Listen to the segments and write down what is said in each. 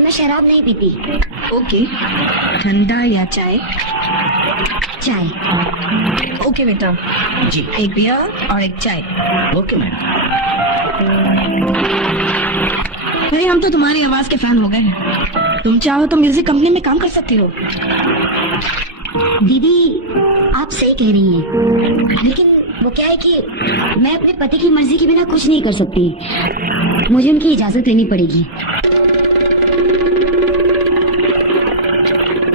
मैं शराब नहीं पीती। ओके, ठंडा या चाय? चाय। ओके बेटा जी। एक बियर और एक चाय। Okay madam. भाई हम तो तुम्हारी आवाज के फैन हो गए हैं। तुम चाहो तो म्यूजिक कंपनी में काम कर सकती हो। दीदी आप सही कह रही हैं, लेकिन वो क्या है कि मैं अपने पति की मर्जी के बिना कुछ नहीं कर सकती। मुझे उनकी इजाजत लेनी पड़ेगी।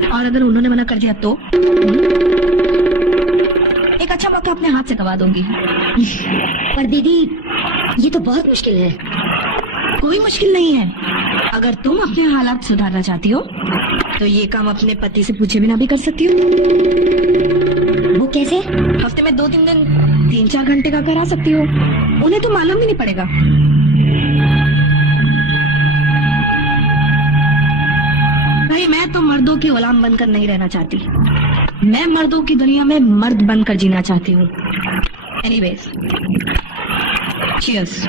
और अगर उन्होंने मना कर दिया तो? एक अच्छा मौका अपने हाथ से गवा दूंगी। पर दीदी ये तो बहुत मुश्किल है। कोई मुश्किल नहीं है। अगर तुम अपने हालात सुधारना चाहती हो तो ये काम अपने पति से पूछे बिना भी कर सकती हो। वो कैसे? हफ्ते में 2-3 दिन 3-4 घंटे का करा सकती हो। उन्हें तो मालूम भी नहीं पड़ेगा। भाई मैं तो मर्दों की गुलाम बनकर नहीं रहना चाहती। मैं मर्दों की दुनिया में मर्द बनकर जीना चाहती हूँ। Anyways, cheers.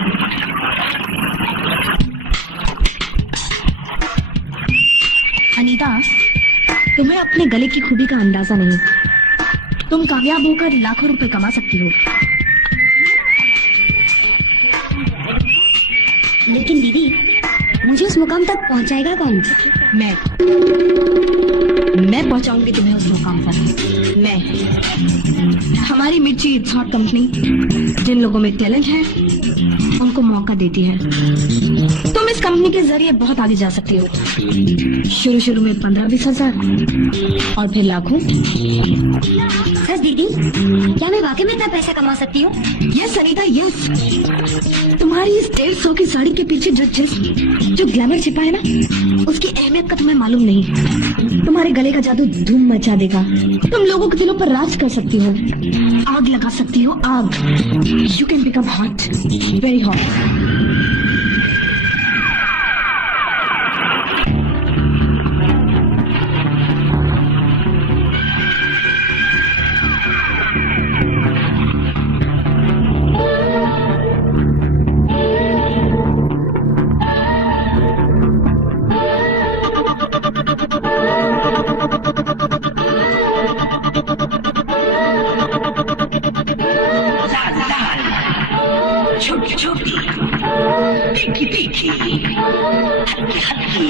अनीता, तुम्हें अपने गले की खूबी का अंदाजा नहीं। तुम कामयाब होकर लाखों रुपए कमा सकती हो। लेकिन दीदी मुझे उस मुकाम तक पहुंचाएगा कौन? मैं पहुंचाऊंगी तुम्हें उस मुकाम पर। मैं। हमारी मिर्ची इट्स हॉट कंपनी जिन लोगों में टैलेंट है उनको मौका देती है। तुम इस कंपनी के जरिए बहुत आगे जा सकती हो। शुरू में 15-20 हजार और फिर लाखों। सच दीदी, क्या मैं वाकई में इतना पैसा कमा सकती हूँ? Yes Anita, yes. तुम्हारी इस 150 की साड़ी के पीछे जो ग्लैमर छिपा है ना, उसकी अहमियत का तुम्हें मालूम नहीं। तुम्हारे गले का जादू धूम मचा देगा। तुम लोगों के दिलों पर राज कर सकती हो, आग लगा सकती हो, आग। You can become hot, very hot. छोटी छोटी, तीखी तीखी, हल्की हल्की,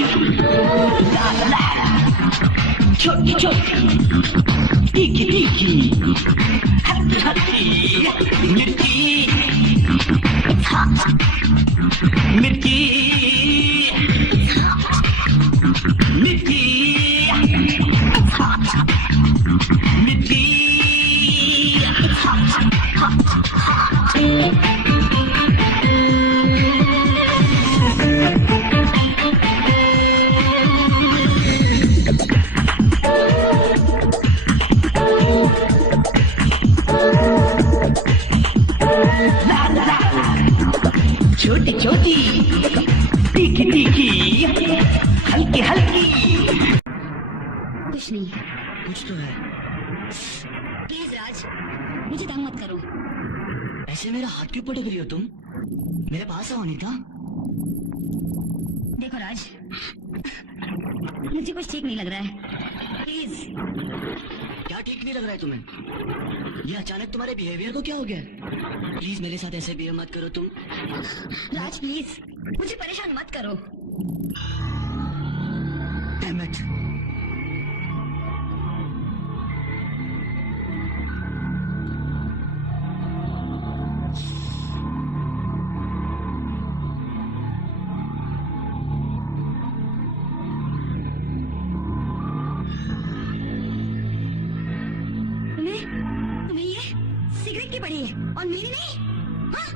लाल लाल। छोटी छोटी, तीखी तीखी, हल्की हल्की, मिर्ची, मिर्ची, मिर्ची, मिर्ची। छोटी छोटी, तीखी तीखी, हल्की हल्की। कुछ नहीं। कुछ तो है। प्लीज राज, मुझे तंग मत करो। ऐसे मेरा हाथ क्यों पटक रही हो तुम? मेरे पास आओ अनीता। देखो राज, मुझे कुछ ठीक नहीं लग रहा है। प्लीज। क्या ठीक नहीं लग रहा है तुम्हें? ये अचानक तुम्हारे बिहेवियर को क्या हो गया? प्लीज मेरे साथ ऐसे बिहेव मत करो तुम। राज प्लीज, मुझे परेशान मत करो। Damn it. तुम्हें ये सिगरेट की पड़ी है और मेरी नहीं? हाँ?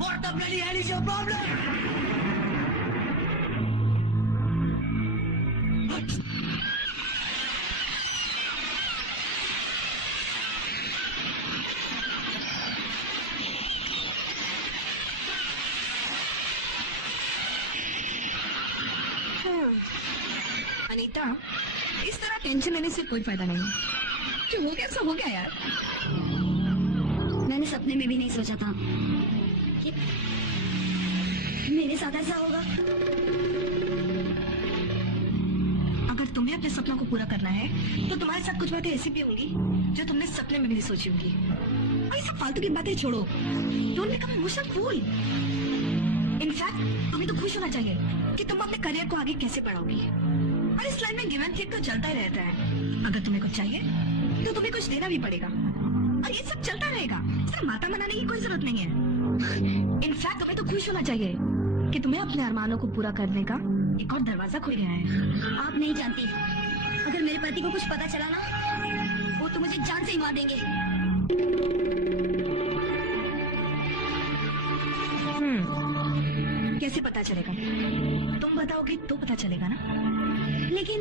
What the bloody hell is your problem? Anita, इस तरह टेंशन लेने से कोई फायदा नहीं। जो हो गया सब हो गया यार। मैंने सपने में भी नहीं सोचा था कि मेरे साथ ऐसा होगा? अगर तुम्हें अपने सपनों को पूरा करना है तो तुम्हारे साथ कुछ बातें ऐसी भी होंगी जो तुमने सपने में भी नहीं सोची होंगी। और ये सब फालतू की बातें छोड़ो, don't become emotional fool. In fact तुम्हें तो खुश होना चाहिए कि तुम अपने करियर को आगे कैसे बढ़ाओगी। और इस लाइन में गिव एंड टेक तो चलता ही रहता है। अगर तुम्हें कुछ चाहिए तो तुम्हें कुछ देना भी पड़ेगा, और ये सब चलता रहेगा। सिर्फ माता मनाने की कोई जरूरत नहीं है। इनफैक्ट तुम्हें तो खुश होना चाहिए कि तुम्हें अपने अरमानों को पूरा करने का एक और दरवाजा खुल गया है। आप नहीं जानती, अगर मेरे पति को कुछ पता चला ना, वो तो मुझे जान से ही मार देंगे। कैसे पता चलेगा? तुम बताओगे तो पता चलेगा ना। लेकिन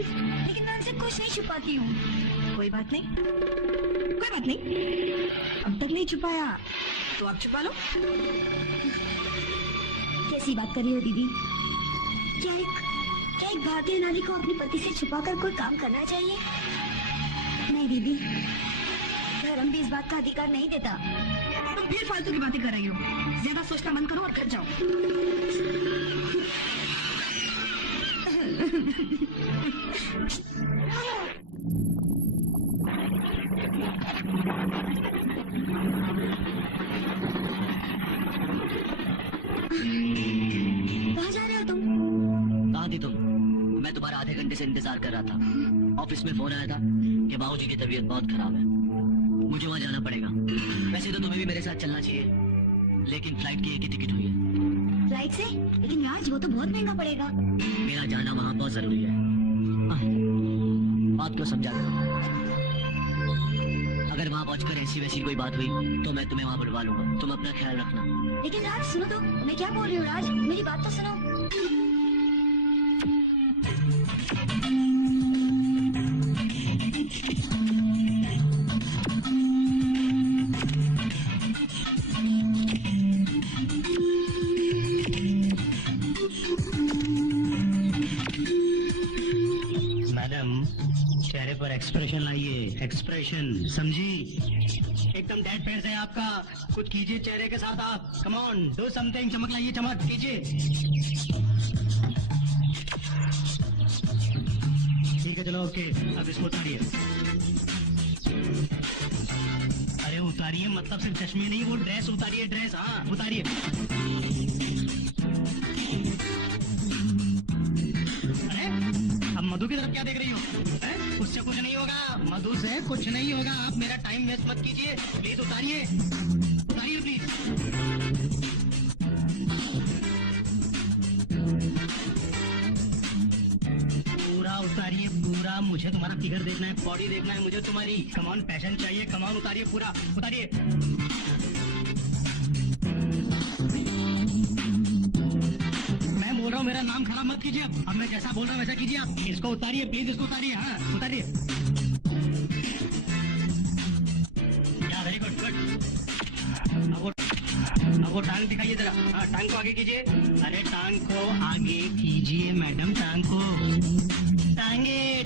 मैं उनसे कुछ नहीं छुपाती हूँ। कोई बात नहीं, कोई बात नहीं। अब तक नहीं छुपाया तो अब छुपा लो। कैसी बात कर रही हो दीदी? क्या एक भारतीय नारी को अपने पति से छुपाकर कोई काम करना चाहिए? नहीं दीदी, धर्म भी इस बात का अधिकार नहीं देता। तुम फिर फालतू की बातें कर रही हो। ज्यादा सोचना बंद करो और घर जाओ। कहाँ जा रहे हो तुम? कहाँ थी तुम? मैं तुम्हारा आधे घंटे से इंतजार कर रहा था। ऑफिस में फोन आया था कि बाबूजी की तबीयत बहुत खराब है, मुझे वहाँ जाना पड़ेगा। वैसे तो तुम्हें भी मेरे साथ चलना चाहिए, लेकिन फ्लाइट की एक ही टिकट हुई है। फ्लाइट से? लेकिन राज, वो तो बहुत महंगा पड़ेगा। मेरा जाना वहाँ बहुत जरूरी है। बात को समझा करो। अगर वहाँ पहुँचकर ऐसी वैसी कोई बात हुई तो मैं तुम्हें वहाँ बुलवा लूंगा। तुम अपना ख्याल रखना। लेकिन राज सुनो तो, मैं क्या बोल रही हूँ राज, मेरी बात तो सुनो। मैडम, चेहरे पर एक्सप्रेशन लाइए, एक्सप्रेशन, समझी? एकदम डेड फेस है आपका। कुछ कीजिए चेहरे के साथ आप। Come on, do something. चमक लाइए, चमक कीजिए। ठीक है, चलो ओके। अब इसको उतारिए। अरे उतारिए, मतलब सिर्फ चश्मे नहीं, वो ड्रेस उतारिए, ड्रेस। हाँ उतारिए। अरे अब मधु की तरफ क्या देख रही हो? उससे कुछ नहीं होगा, मधु से कुछ नहीं होगा। आप मेरा टाइम वेस्ट मत कीजिए, प्लीज उतारिए, उतारिए प्लीज। पूरा उतारिए, पूरा। मुझे तुम्हारा फिगर देखना है, बॉडी देखना है मुझे तुम्हारी। कमान पैशन चाहिए, कमान उतारिए, पूरा उतारिए। मैं बोल रहा हूँ, मेरा नाम खराब मत कीजिए। अब मैं जैसा बोल रहा हूँ वैसा कीजिए आप। इसको उतारिए प्लीज, इसको उतारिए। हाँ उतारिए। या वेरी गुड, गुड। अब वो टांग दिखाइए जरा। हाँ टांग को आगे कीजिए। अरे टांग को आगे कीजिए मैडम, टांग को।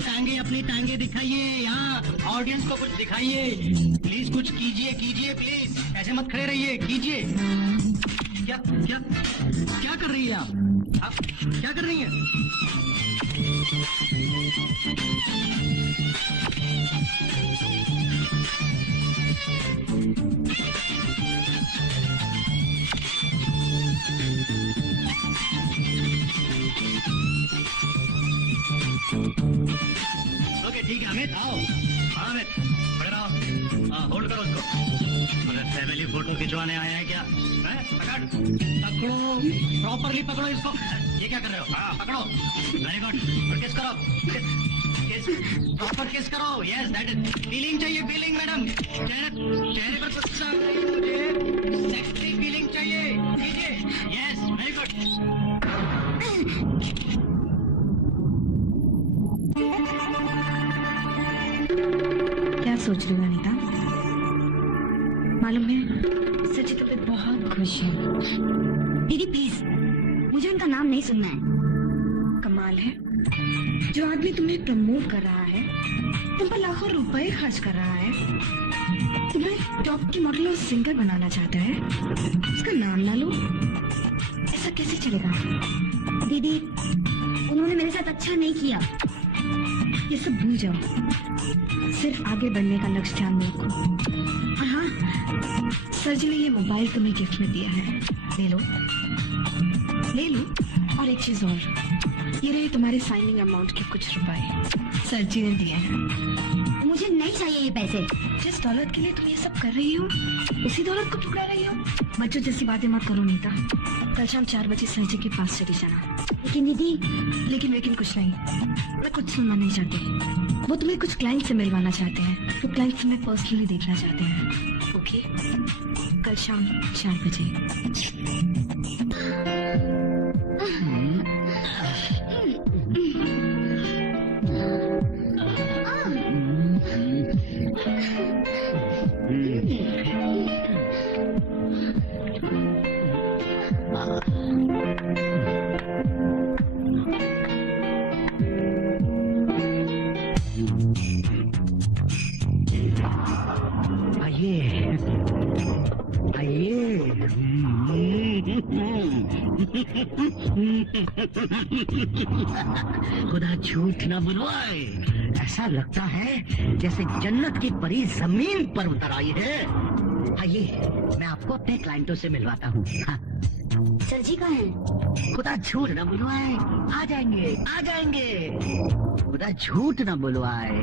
टांगे अपनी टांगे दिखाइए। यहाँ ऑडियंस को कुछ दिखाइए प्लीज, कुछ कीजिए, कीजिए प्लीज। ऐसे मत खड़े रहिए, कीजिए। क्या क्या क्या कर रही है आप क्या कर रही हैं? ओके ठीक है अमित, आओ। हाँ अमित, खड़े रहो। हाँ होल्ड करो उसको। अरे फैमिली फोटो खिंचवाने आया है क्या? पकड़, पकड़ो, प्रॉपरली पकड़ो इसको। ये क्या कर रहे हो? हाँ पकड़ो, वेरी गुड। और किस करो, प्रॉपर किस करो। यस दैट इज फीलिंग चाहिए, फीलिंग मैडम। चेहरे पर गुस्सा नहीं, मुझे सेक्सी फीलिंग चाहिए। कीजिए, यस वेरी गुड। क्या सोच रही हो अनीता? मालूम है सच्ची तबीयत बहुत खुश है। दीदी प्लीज, मुझे उनका नाम नहीं सुनना है। कमाल है, जो आदमी तुम्हें प्रमोट कर रहा है, तुम पर लाखों रुपए खर्च कर रहा है, तुम्हें टॉप की मॉडल और सिंगर बनाना चाहता है, उसका नाम ना लो। ऐसा कैसे चलेगा? दीदी, उन्होंने मेरे साथ अच्छा नहीं किया। ये सब भूल जाओ, सिर्फ आगे बढ़ने का लक्ष्य ध्यान में रखो। और हाँ, सर जी ने ये मोबाइल तुम्हें गिफ्ट में दिया है, ले लो, ले लो। और एक चीज और, ये रहे तुम्हारे साइनिंग अमाउंट के कुछ रुपए, सर जी ने दिए हैं। मुझे नहीं चाहिए ये पैसे। जिस दौलत के लिए तुम ये सब कर रही हो, उसी दौलत को ठुकरा रही हो। बच्चों जैसी बातें मत करो नीता। कल शाम 4 बजे सर जी के पास चली जाना। लेकिन दीदी, लेकिन कुछ नहीं, मैं कुछ सुनना नहीं चाहती। वो तुम्हें कुछ क्लाइंट से मिलवाना चाहते हैं, तो क्लाइंट तुम्हें पर्सनली देखना चाहते हैं। ओके, कल शाम 4 बजे। खुदा झूठ न बुलवाए, ऐसा लगता है जैसे जन्नत की परी जमीन पर उतर आई है। आइए, मैं आपको अपने क्लाइंटों से मिलवाता हूँ। हाँ। सर जी कहाँ हैं? खुदा झूठ न बुलवाए, आ जाएंगे, आ जाएंगे। खुदा झूठ न बुलवाए,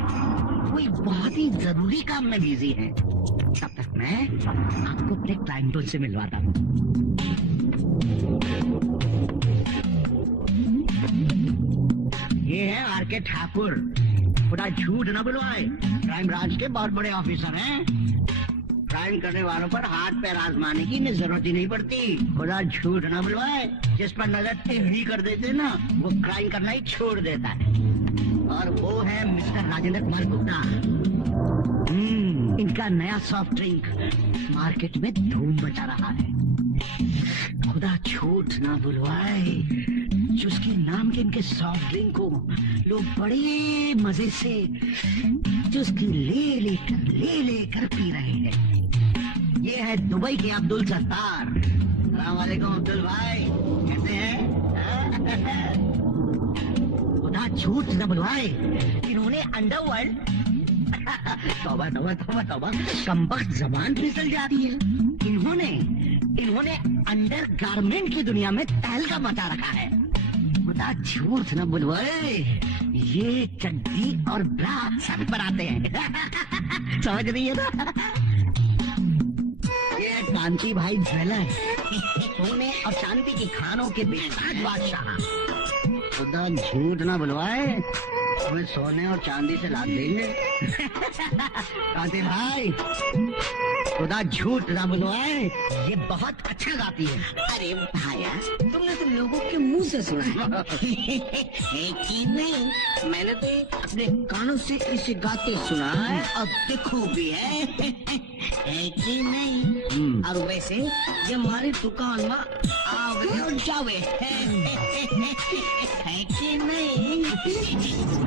कोई बहुत ही जरूरी काम में बिजी है। तब तक मैं आपको अपने क्लाइंटों से मिलवाता हूँ। ये है आर.के. ठाकुर। खुदा झूठ न बुलवाए, क्राइम ब्रांच के बहुत बड़े ऑफिसर हैं। क्राइम करने वालों पर हाथ पैर आजमाने की जरूरत ही नहीं पड़ती। खुदा झूठ न बुलवाए, जिस पर नजर टेढ़ी कर देते ना, वो क्राइम करना ही छोड़ देता है। और वो है मिस्टर राजेंद्र कुमार गुप्ता। इनका नया सॉफ्ट ड्रिंक मार्केट में धूम मचा रहा है। खुदा झूठ ना बुलवाए, जिसके नाम के इनके सॉफ्ट ड्रिंक को लोग बड़े मजे से चुस्की ले लेकर पी रहे हैं। ये है दुबई के अब्दुल सत्तार। अस्सलाम वालेकुम अब्दुल भाई, कैसे हैं? खुदा झूठ न बुलवाए, इन्होंने अंडरवर्ल्ड तौबा तौबा तौबा तौबा, कमबख्त जबान फिसल जाती है। इन्होंने अंडर गारमेंट की दुनिया में तहलका मचा रखा है। खुदा झूठ न बुलवाए, ये चड्डी और ब्रा सब पर आते हैं। समझ रही है ना? ये कांची भाई ज्वेलर्स, सोने और चांदी की खानों के बेताज बादशाह। खुदा झूठ न बुलवाए, तुम्हें सोने और चांदी से लाद देंगे। कांति भाई, खुदा झूठ ना बुलवाए, ये बहुत अच्छा गाती है। अरे भाया, तुमने तो लोगों के मुंह से सुना है। कि नहीं, मैंने तो अपने कानों से इसे गाते सुना है और देखो भी है कि नहीं। और वैसे ये हमारी दुकान में आवे और जावे है कि नहीं।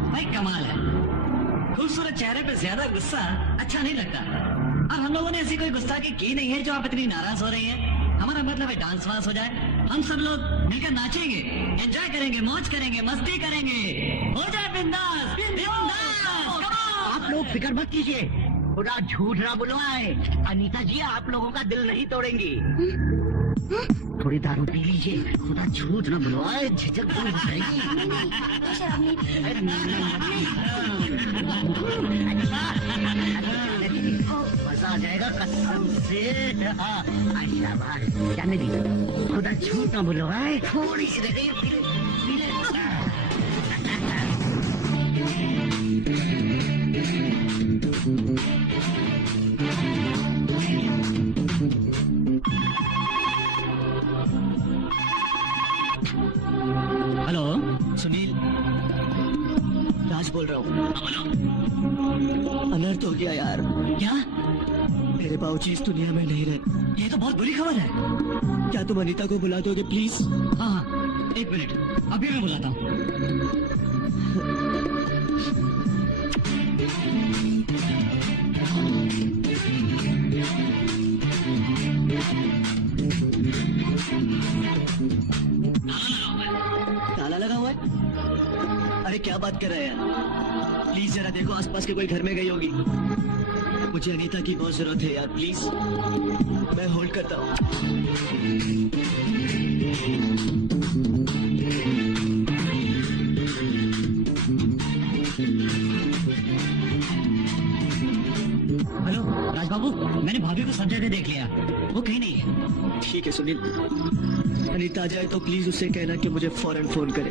भाई कमाल है, खूबसूरत चेहरे पे ज्यादा गुस्सा अच्छा नहीं लगता। और हम लोगों ने ऐसी कोई गुस्ताखी की नहीं है जो आप इतनी नाराज हो रही हैं। हमारा मतलब है डांस वांस हो जाए, हम सब लोग मिलकर नाचेंगे, एंजॉय करेंगे, मौज करेंगे, मस्ती करेंगे, हो जाए बिंदास बिंदास। आप लोग फिक्र मत कीजिए, खुदा झूठ ना बुलवाए, अनीता जी आप लोगों का दिल नहीं तोड़ेंगी। थोड़ी दारू पी लीजिए, खुदा झूठ न बुलवाए, झिझक दूर हो जाएगी। अरे मजा आ जाएगा कसम से। शाबाश, जाने दीजिए, खुदा झूठ न बुलवाए, थोड़ी सी रह गई, पी ले। हेलो, सुनील, राज बोल रहा हूँ। अनर्थ हो गया यार। क्या? मेरे बाबूजी इस दुनिया में नहीं रहे। ये तो बहुत बुरी खबर है। क्या तुम अनीता को बुला दोगे प्लीज? हाँ, 1 मिनट, अभी मैं बुलाता हूँ। ताला लगा हुआ है? अरे क्या बात कर रहे हैं यार? प्लीज जरा देखो आसपास के कोई घर में गई होगी। मुझे अनीता की बहुत जरूरत है यार, प्लीज। मैं होल्ड करता हूँ। हेलो राज बाबू, मैंने भाभी को सब जगह देख लिया, वो कहीं नहीं है। ठीक है सुनील, अनीता आ जाए तो प्लीज उससे कहना कि मुझे फौरन फोन करे।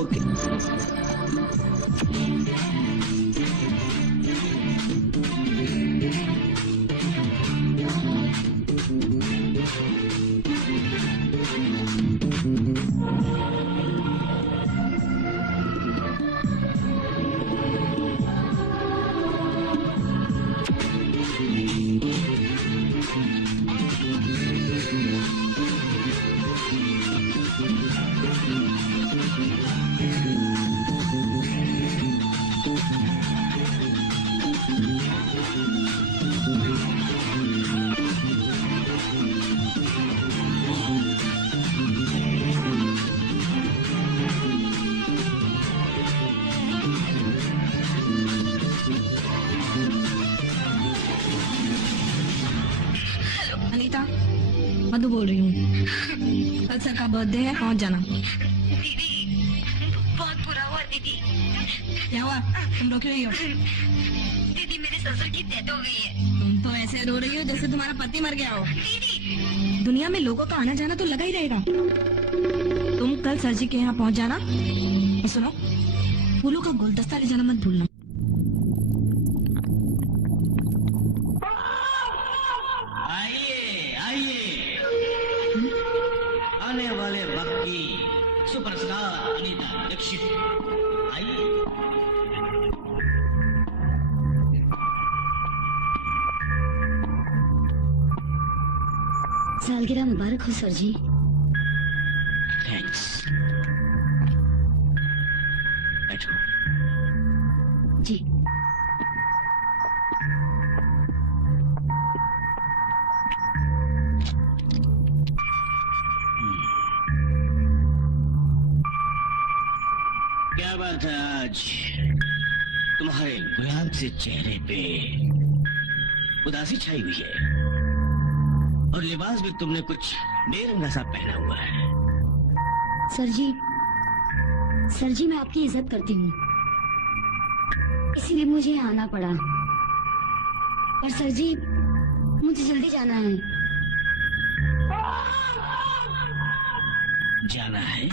ओके। अनीता, मधु बोल रही हूँ। कल सर का बर्थडे है, पहुँच जाना। दीदी बहुत बुरा हुआ दीदी। क्या हुआ? तुम रोक रही हो? दीदी मेरे ससुर की डेथ हो गई है। तुम तो ऐसे रो रही हो जैसे तुम्हारा पति मर गया हो। दीदी दुनिया में लोगों का आना जाना तो लगा ही रहेगा। तुम कल सर जी के यहाँ पहुँच जाना। और सुनो, फूलों का गुलदस्ता ले जाना मत भूलना। आइए आइए, आने वाले वक्त की सुपरस्टार अनीता दीक्षित, आइए। सालगिरह मुबारक हो सर जी। थैंक्स। बैठो। जी क्या बात है आज तुम्हारे गुलाब से चेहरे पे उदासी छाई हुई है, और लिबास भी तुमने कुछ बेरंगा सा पहना हुआ है। सर जी मैं आपकी इज्जत करती हूँ, इसीलिए मुझे यहाँ आना पड़ा। पर सर जी मुझे जल्दी जाना है। जाना है?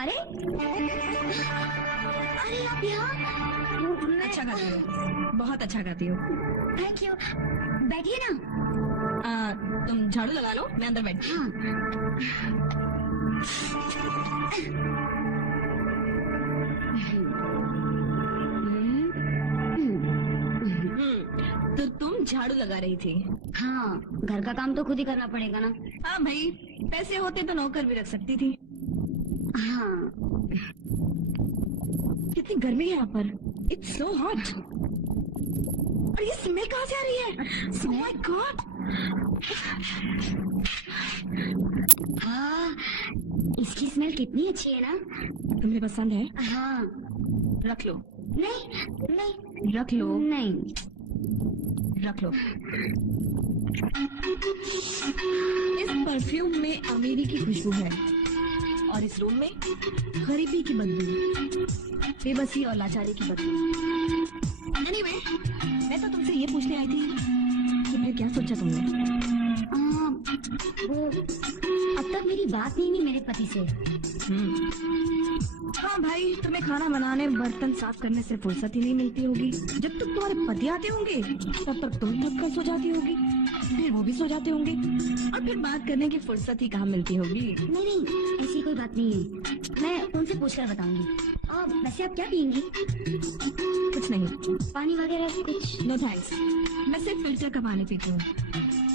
अरे अरे आप यहाँ? अच्छा गाती हो, बहुत अच्छा गाती हो। Thank you. बैठिए ना। तुम झाड़ू लगा लो, मैं अंदर बैठ। हाँ। तो तुम झाड़ू लगा रही थी? हाँ, घर का काम तो खुद ही करना पड़ेगा ना। हाँ भाई, पैसे होते तो नौकर भी रख सकती थी। हाँ। कितनी गर्मी है यहाँ पर। It's so hot. और ये स्मेल कहाँ से आ रही है? Oh my God! हाँ, इसकी स्मेल कितनी अच्छी है ना। तुम्हें पसंद है? हाँ। रख लो। नहीं नहीं रख लो। नहीं। रख लो। इस परफ्यूम में अमीरी की खुशबू है और इस रूम में गरीबी की बदबू, बेबसी और लाचारी की बदबू। एनीवे, मैं तो तुमसे ये पूछने आई थी कि फिर क्या सोचा तुमने? वो अब तक मेरी बात नहीं हुई मेरे पति से। हाँ भाई, तुम्हें खाना बनाने बर्तन साफ करने से फुर्सत ही नहीं मिलती होगी। जब तक तुम्हारे पति आते होंगे तब तक तुम थक कर सो जाती होगी, फिर वो भी सो जाते होंगे और फिर बात करने की फुर्सत ही कहाँ मिलती होगी। नहीं, ऐसी कोई बात नहीं है, मैं उनसे पूछकर बताऊंगी। वैसे आप क्या पियेंगी? कुछ नहीं, पानी वगैरह कुछ? नो थैंक्स, मैं सिर्फ फिल्टर का पानी पीती हूँ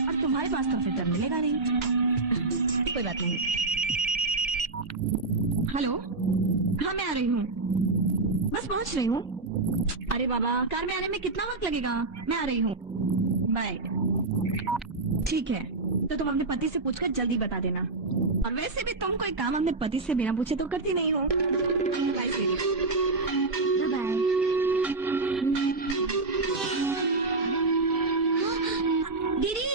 और तुम्हारे पास तो फिल्टर मिलेगा नहीं। कोई बात नहीं। हेलो, हाँ मैं आ रही हूँ, बस पहुँच रही हूँ। अरे बाबा, कार में आने में कितना वक्त लगेगा? मैं आ रही हूँ, बाय। ठीक है, तो तुम अपने पति से पूछकर जल्दी बता देना। और वैसे भी तुम कोई काम अपने पति से बिना पूछे तो करती नहीं हो। बाय स्वीटी। बाय। दीदी,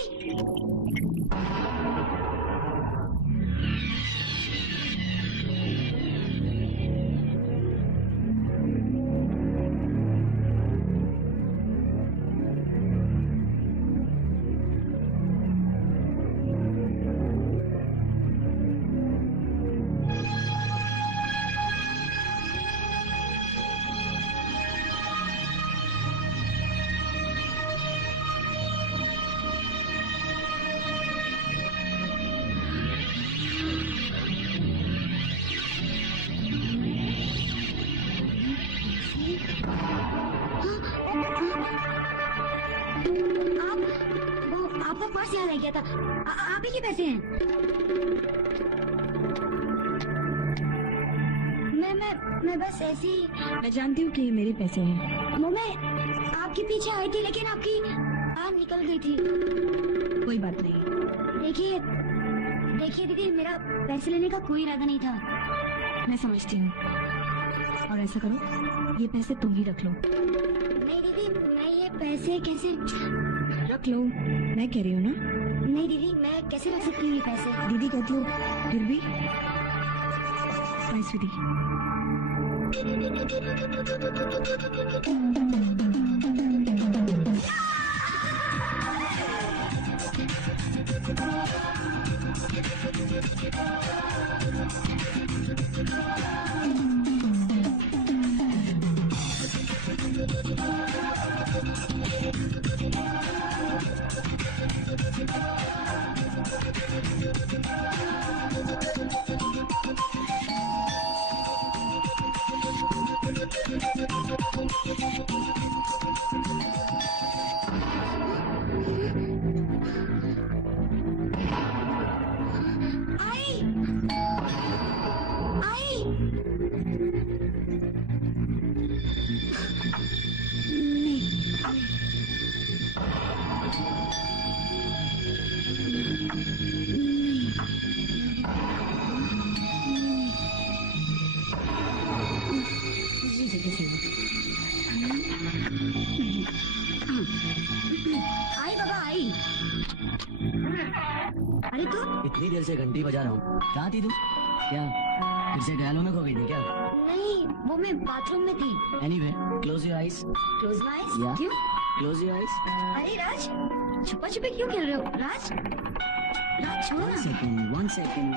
आपका पर्स यहाँ रह गया था। आप ही के पैसे हैं? मैं बस ऐसे ही। मैं जानती हूँ कि ये मेरे पैसे हैं। वो मैं आपके पीछे आई थी लेकिन आपकी आँख निकल गई थी। कोई बात नहीं। देखिए दीदी, मेरा पैसे लेने का कोई इरादा नहीं था। मैं समझती हूँ, और ऐसा करो, ये पैसे तुम ही रख लो। नहीं दीदी, मैं ये पैसे कैसे? रख लो, मैं कह रही हूँ ना। नहीं दीदी, मैं कैसे रख सकती हूँ ये पैसे? दीदी कहती हो, फिर भी। बाय स्वीटी। आई बाबा आई। अरे तू इतनी देर से घंटी बजा रहा हूँ, कहाँ थी तू? क्या फिर से ख्यालों में खो गई थी क्या? नहीं, वो मैं बाथरूम में थी। Anyway, close your eyes. Close my eyes? Yeah. क्यों? Close your eyes. अरे राज, छुपा छुपी क्यों खेल रहे हो? राज, राज छोड़ो ना। One second.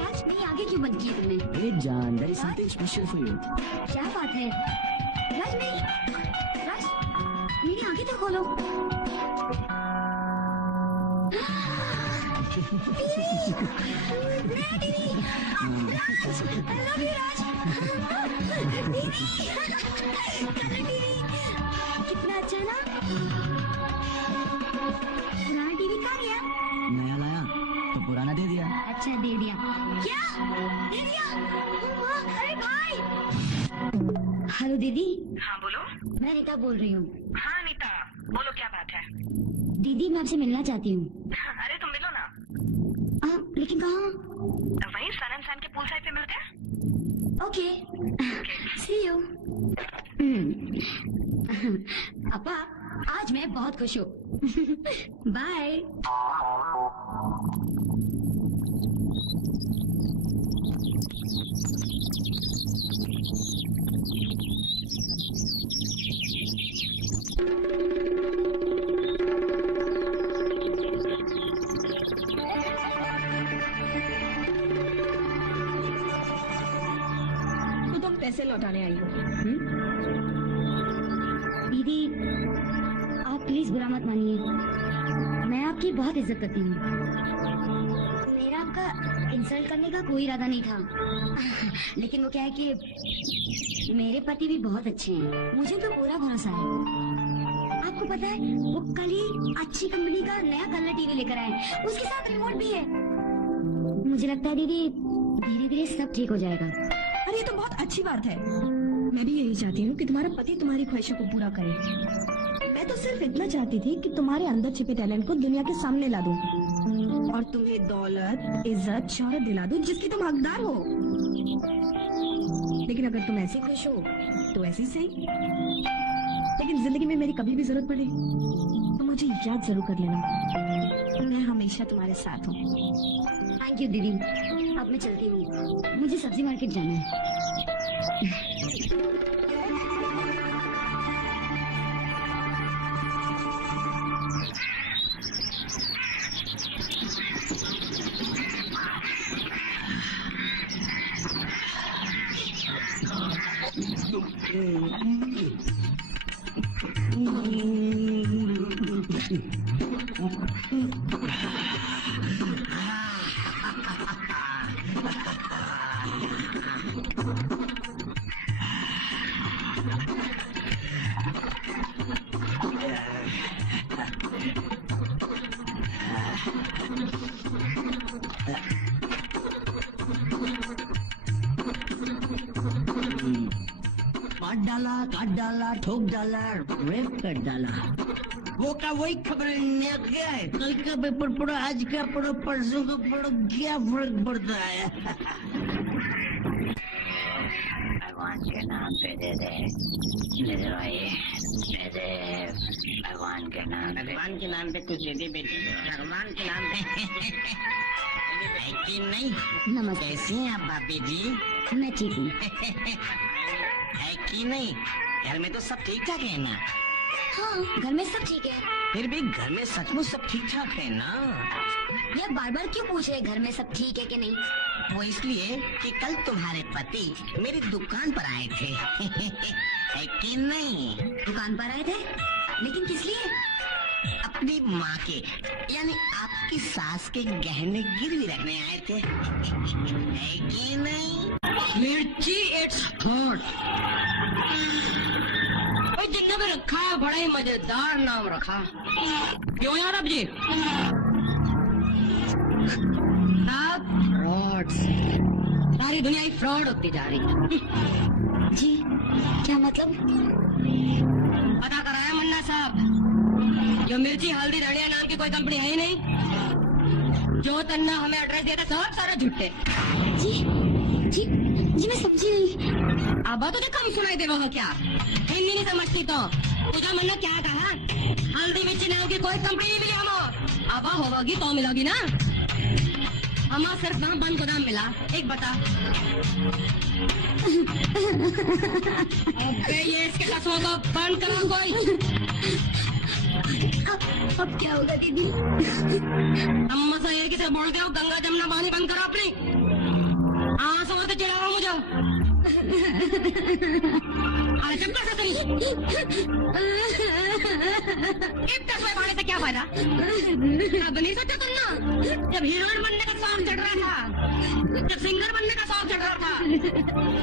राज, मेरी आगे क्यों बंद की है तुमने? वेट जान, there is something special for you. क्या बात है? राज, मेरी आगे तो खोलो। कितना अच्छा ना? पुराना टीवी कहाँ गया? नया लाया तो पुराना दे दिया। अच्छा, दे दिया। क्या दे दिया? वाह, अरे भाई। हेलो दीदी। हाँ बोलो। मैं रीता बोल रही हूँ। हाँ अनीता, बोलो क्या बात है? दीदी, मैं आपसे मिलना चाहती हूँ। अरे तुम मिलो ना। लेकिन कहाँ? वहीं सन एंड सन के पूल साइड पे मिलते हैं। Okay, C you. अप्पा आज मैं बहुत खुश हूँ। बाय। तो तुम पैसे लौटाने आई हो? दीदी आप प्लीज बुरा मत मानिए, मैं आपकी बहुत इज्जत करती हूँ। मेरा आपका इंसल्ट करने का कोई इरादा नहीं था, लेकिन वो क्या है कि मेरे पति भी बहुत अच्छे हैं, मुझे तो पूरा भरोसा है। आपको पता है वो कल ही अच्छी कंपनी का नया कलर टीवी लेकर आए, उसके साथ रिमोट भी है। मुझे लगता है दीदी धीरे धीरे सब ठीक हो जाएगा। अरे ये तो बहुत अच्छी बात है। मैं भी यही चाहती हूँ कि तुम्हारा पति तुम्हारी ख्वाहिशों को पूरा करे। मैं तो सिर्फ इतना चाहती थी कि तुम्हारे अंदर छिपे टैलेंट को दुनिया के सामने ला दूं और तुम्हें दौलत, इज्जत, शोहरत दिला दूं जिसकी तुम हकदार हो। लेकिन अगर तुम ऐसे खुश हो तो ऐसे ही सही, लेकिन जिंदगी में मेरी कभी भी जरूरत पड़े तो मुझे याद जरूर कर लेना। मैं हमेशा तुम्हारे साथ हूँ। थैंक यू दीदी, अब मैं चलती हूँ, मुझे सब्जी मार्केट जाना है। काट डाला, ठोक डाला, रेप कर डाला। वो का वही खबर क्या है? कल का पेपर पढ़ो, आज का पढ़ो, परसों का पढ़ो, क्या फर्क पड़ता है? भगवान के नाम पे दे दे, दे दे भाई, दे दे, भगवान के नाम पे कुछ दे दे बेटे, भगवान के नाम पे। है कि नहीं? नमस्ते। कैसी हैं आप भाभी जी? मैं ठीक हूँ। है कि नहीं? घर में तो सब ठीक ठाक है ना? हाँ, घर में सब ठीक है। फिर भी घर में सचमुच सब ठीक ठाक है ना? ये बार बार क्यों पूछ रहे घर में सब ठीक है कि नहीं? वो इसलिए कि कल तुम्हारे पति मेरी दुकान पर आए थे। है कि नहीं? दुकान पर आए थे, लेकिन किस लिए? अपनी माँ के यानी आपकी सास के गहने गिरवी रखने आए थे। है कि नहीं? मिर्ची इट्स हॉट। भाई जितना भी रखा है बड़ा ही मजेदार नाम रखा। क्यों यार अब जी? आप फ्रॉड्स, सारी दुनिया ही फ्रॉड होती जा रही है। जी क्या मतलब? पता कराया मन्ना साहब, जो मिर्ची हल्दी धनिया नाम की कोई कंपनी है ही नहीं। जो तन्ना हमें एड्रेस देता सब सारा झूठे। जी जी जी मैं समझी नहीं। अब तुझे कम सुनाई देगा हो क्या? हिंदी नहीं समझती तो तुझे मन्ना क्या कहा? हल्दी मिर्ची नाम की कोई कंपनी नहीं मिली हमें। अब होगी तो मिलोगी ना? हमें सिर्फ वहाँ बंद गोदाम मिला। एक बता। अबे ये इसके कसमों को बंद करो कोई। अब क्या होगा दीदी? अम्मा से ये किसे बोल दो गंगा जमुना पानी बंद करो अपनी। आंसू मत चिढ़ाओ मुझे। अरे चुप कर सकती। इतना सोए पाने से क्या फायदा? अब नहीं सोचा तुमने जब हीरोइन बनने का शौक चढ़ रहा था, जब सिंगर बनने का शौक चढ़ रहा था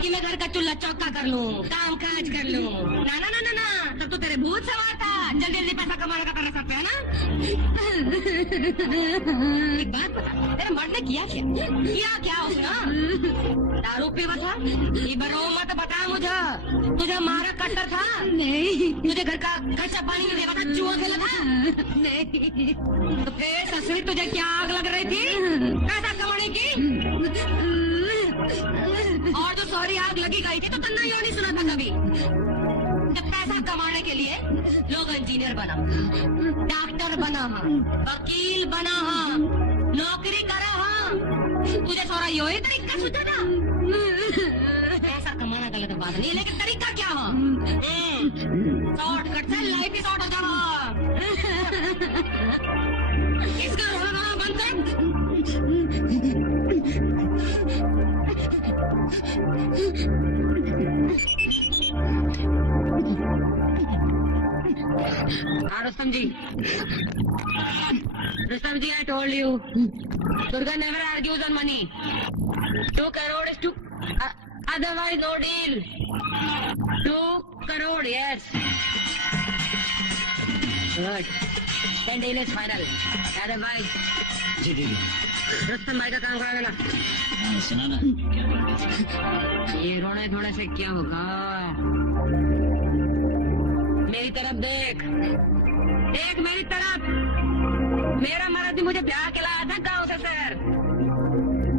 कि मैं घर का चूल्हा चौका कर लूं, काम काज कर लूं। ना ना ना ना ना, तब तो तेरे भूत सवार था। जल्दी जल्दी पैसा कमाने का तेरा सब है ना? एक बात बता, तेरे मर्द ने किया क्या उसने? दारू पीवा था? ये बरो मत बता मुझे। तुझे मारा कट्टर था? नहीं तुझे घर का कच्चा पानी नहीं देवा था? जुआ खेला था? नहीं। तो फिर ससुरी तुझे क्या आग लग रही थी पैसा कमाने की? और जो सॉरी आग लगी गई थी तो तन्ना यो नहीं सुना था कभी। जब पैसा पैसा कमाने के लिए लोग इंजीनियर बना, डॉक्टर बना, वकील बना, नौकरी करा। तुझे थोड़ा यो ही तरीका सूझा ना? पैसा कमाना गलत बात नहीं, लेकिन तरीका क्या हो? शॉर्टकट से लाइफ ही शॉर्ट हो जाओ। इसका रोना बंद कर। हाँ रुस्तम जी, I told you, Durga never argues on money. 2 crore is too, otherwise no deal. 2 crore, yes. Good. Then deal is final. Otherwise, जी दीदी। रुस्तम भाई का काम करा देना। सुना ना? ये रोने थोड़े से क्या होगा? मेरी तरफ देख, देख मेरी तरफ। मेरा मर्द भी मुझे ब्याह के लाया था गाँव से सर,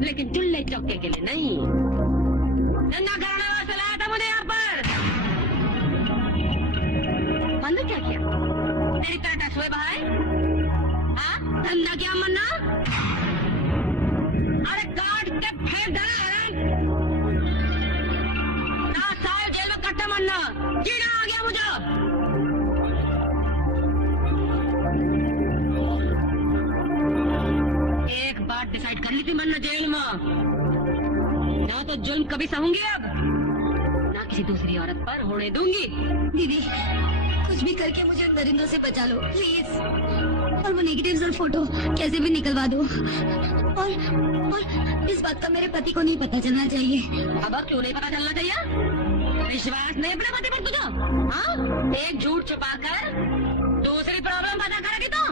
लेकिन चुल्ले चौके के लिए नहीं, धंधा करने वास्ते लाया था मुझे यहाँ पर। बंद क्या किया? तेरी तरह टच हुए भाई? हाँ, धंधा क्या मन्ना? अरे काट के फेंक देना, 7 साल जेल में कट्टा मरना, जीना आ गया मुझे। एक बात डिसाइड कर ली थी मन्ना जेल में, ना तो जुल्म कभी सहूंगी अब, ना किसी दूसरी औरत पर होने दूंगी। दीदी कुछ भी करके मुझे नरेंद्र से बचा लो प्लीज, और वो नेगेटिव रिजल्ट फोटो कैसे भी निकलवा दो, और इस बात का मेरे पति को नहीं पता चलना चाहिए। अब क्यों नहीं पता चलना चाहिए? विश्वास नहीं अपने पति पर तुझे? हाँ, एक झूठ छुपा कर दूसरी प्रॉब्लम पता करेगी तो?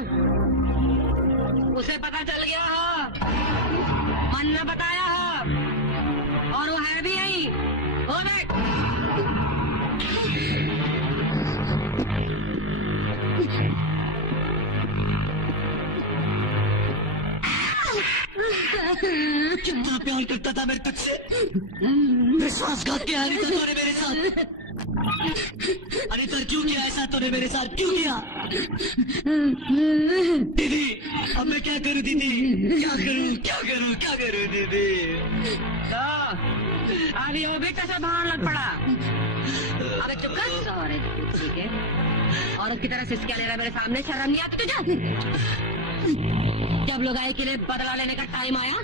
उसे पता चल गया हो, मन्ना बताया हो, और वो है भी यही। हो बैठ। कितना प्यार करता था मैं तुझसे, विश्वासघात किया अनिता तूने मेरे साथ। अनिता क्यों किया ऐसा तूने मेरे साथ, क्यों किया? दीदी अब मैं क्या करूं दीदी, क्या करूं क्या करूं क्या करूं दीदी? अभी वो भी कैसे बाहर लग पड़ा? अबे चुप कर। सॉरी, ठीक है, औरत की तरह सिसकिया ले रहा मेरे सामने, शर्म नहीं आती तुझे? जब लोग आए के लिए बदला लेने का टाइम आया,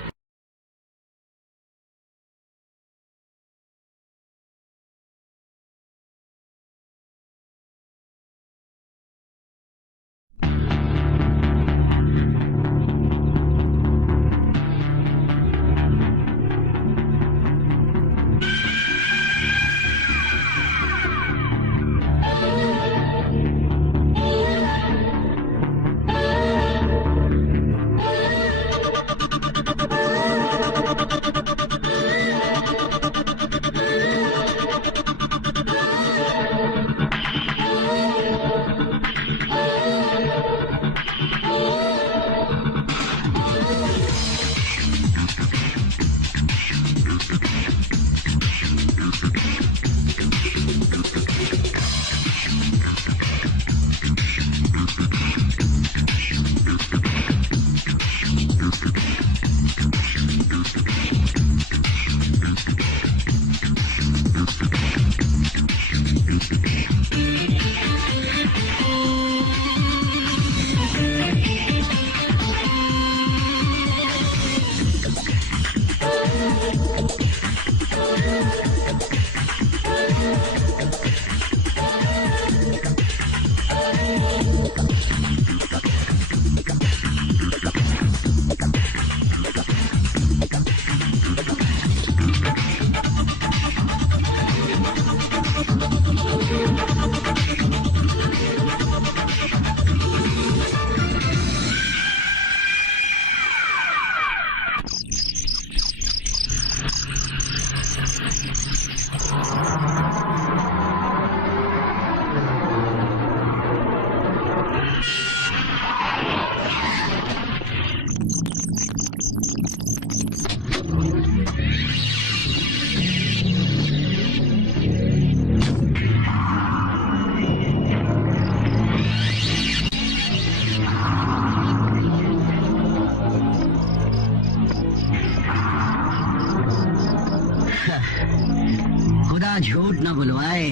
खुदा झूठ न बुलवाए,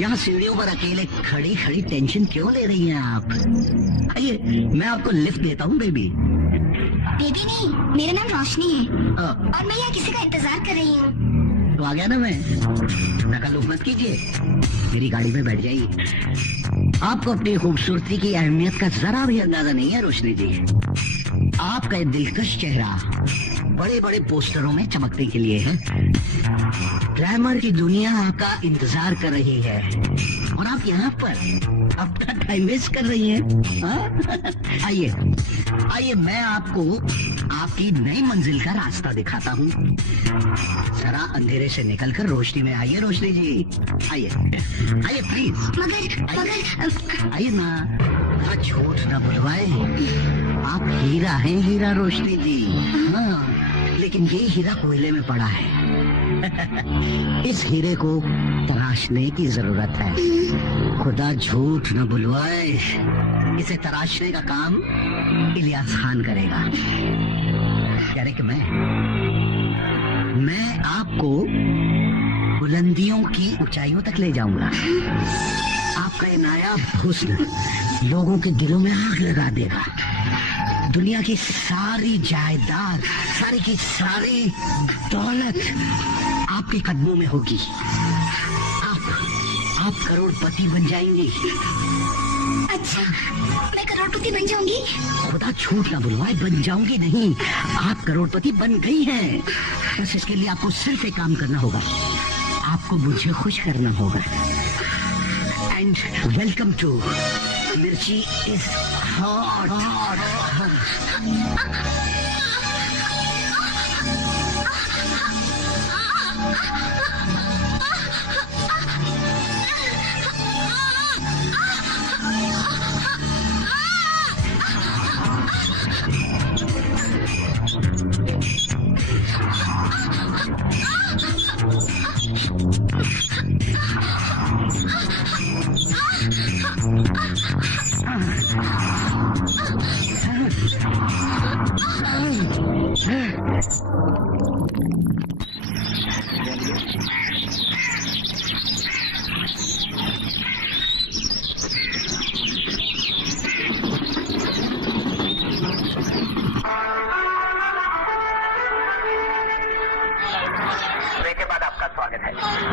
यहाँ सीढ़ियों पर अकेले खड़ी खड़ी टेंशन क्यों ले रही हैं आप? आइए मैं आपको लिफ्ट देता हूँ बेबी। बेबी नहीं, मेरा नाम रोशनी है और मैं यहाँ किसी का इंतजार कर रही हूँ। तो आ गया ना मैं, तकल्लुफ मत कीजिए, मेरी गाड़ी में बैठ जाइए। आपको अपनी खूबसूरती की अहमियत का जरा भी अंदाजा नहीं है रोशनी जी। आपका ये दिलकश चेहरा बड़े बड़े पोस्टरों में चमकने के लिए है। ग्लैमर की दुनिया आपका इंतजार कर रही है और आप यहाँ पर अपना टाइम वेस्ट कर रही हैं। हाँ? आइए आइए मैं आपको आपकी नई मंजिल का रास्ता दिखाता हूँ। जरा अंधेरे से निकलकर रोशनी में आइए रोशनी जी, आइए आइए प्लीज, मगर आइए ना, झूठ ना बुलवाए। आप हीरा हैं हीरा रोशनी जी। हाँ, लेकिन ये हीरा कोयले में पड़ा है। इस हीरे को तराशने की जरूरत है। खुदा झूठ न बुलवाए, इसे तराशने का काम इलियास खान करेगा। कह रहे कि मैं आपको बुलंदियों की ऊंचाइयों तक ले जाऊंगा। आपका ये नायाब हुस्न लोगों के दिलों में आग लगा देगा। दुनिया की सारी जायदाद, सारी की सारी दौलत आपके कदमों में होगी। आप करोड़पति बन जाएंगी। अच्छा, मैं करोड़पति बन जाऊंगी? खुदा झूठ ना बुलवाए, बन जाऊंगी नहीं, आप करोड़पति बन गई हैं। बस इसके लिए आपको सिर्फ एक काम करना होगा, आपको मुझे खुश करना होगा। एंड वेलकम टू मिर्ची इज हॉट।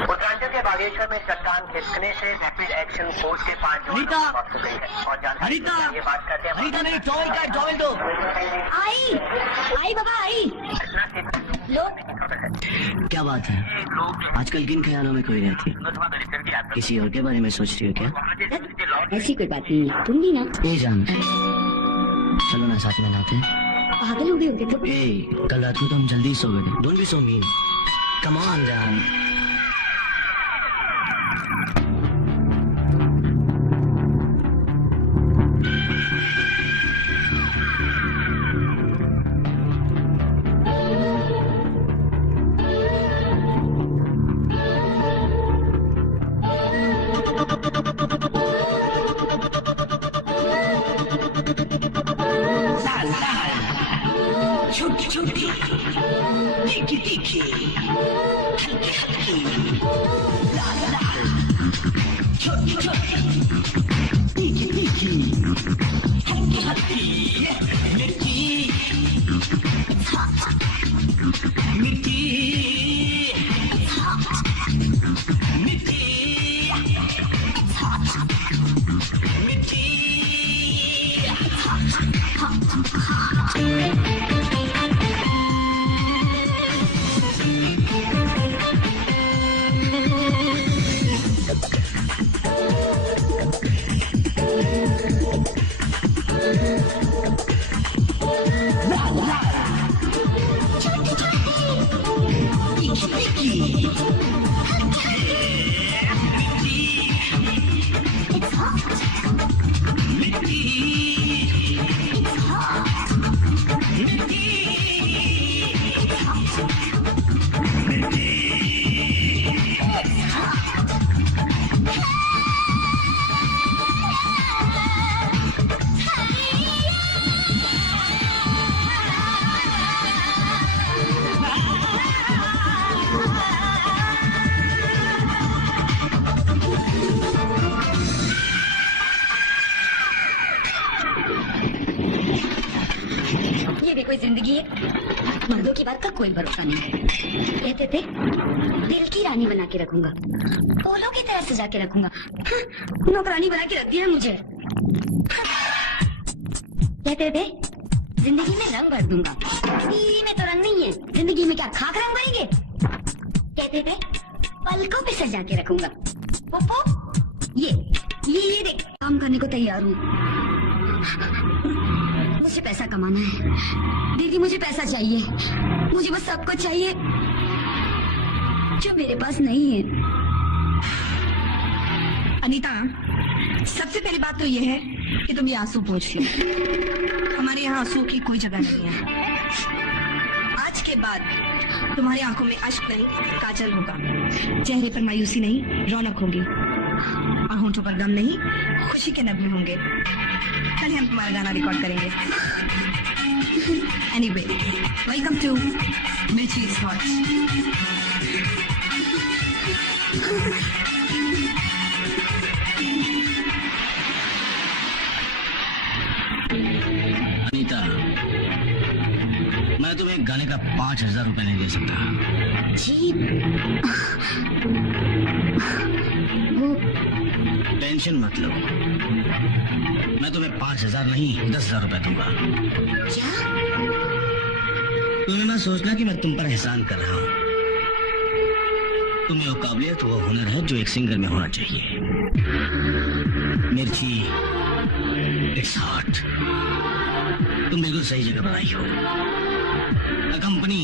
उत्तरांचल के बागेश्वर में चट्टान खिसकने से रैपिड एक्शन फोर्स के 5 अनीता! मौत हो गई है और जानकारी अनीता! ये बात करते हैं अनीता मेरी टॉवेल का टॉवेल दो। आई बाबा आई। लो, क्या बात है, आजकल किन ख्यालों में खोई रहती है? किसी और के बारे में सोच रही हो क्या? ऐसी कोई बात नहीं, तुम भी ना ए जान, चलो ना साथ में नहाते हैं। पागल हो गए होगे तो। ए, कल रात को तो हम जल्दी सो गए थे। Don't be so mean, come on जान। छोटी छोटी, तीखी तीखी, हल्की हल्की, लाल लाल, छोटी छोटी, तीखी तीखी, हल्की हल्की, मिर्ची, मिर्ची, मिर्ची, ये मर्दों की बात का कोई भरोसा नहीं। कहते थे दिल की रानी बना के रखूंगा, फूलों की तरह सजा के रखूंगा, नौकरानी बना के रख दिया मुझे। कहते थे जिंदगी में रंग भर दूंगा, जिंदगी में तो रंग नहीं है, जिंदगी में क्या खाक रंग भरेंगे। कहते थे पलकों पे सजा के रखूंगा। पप्पू ये देख, काम करने को तैयार हूँ। मुझे पैसा कमाना है दीदी, मुझे पैसा चाहिए, मुझे बस सब कुछ चाहिए जो मेरे पास नहीं है। अनीता, सबसे पहली बात तो ये है कि तुम ये आंसू पोंछ लो। हमारे यहाँ आंसू की कोई जगह नहीं है। आज के बाद तुम्हारी आंखों में अश्क नहीं, काजल होगा। चेहरे पर मायूसी नहीं, रौनक होगी। और होंठों पर गम नहीं, खुशी के नगमे होंगे। कल हम तुम्हारा गाना रिकॉर्ड करेंगे। एनीवे, वेलकम टू मिर्ची स्पॉट्स। अनीता, मैं तुम्हें गाने का 5,000 रुपए नहीं दे सकता। जी वो टेंशन मत लो, मैं तुम्हें 5,000 नहीं 10,000 रुपए दूंगा। क्या? तुम्हें ना सोचना कि मैं तुम पर एहसान कर रहा हूँ। तुम्हें वो काबिलियत, वो हुनर है जो एक सिंगर में होना चाहिए। मिर्ची, इट्स हॉट। तुम बिल्कुल सही जगह पर आई हो। A company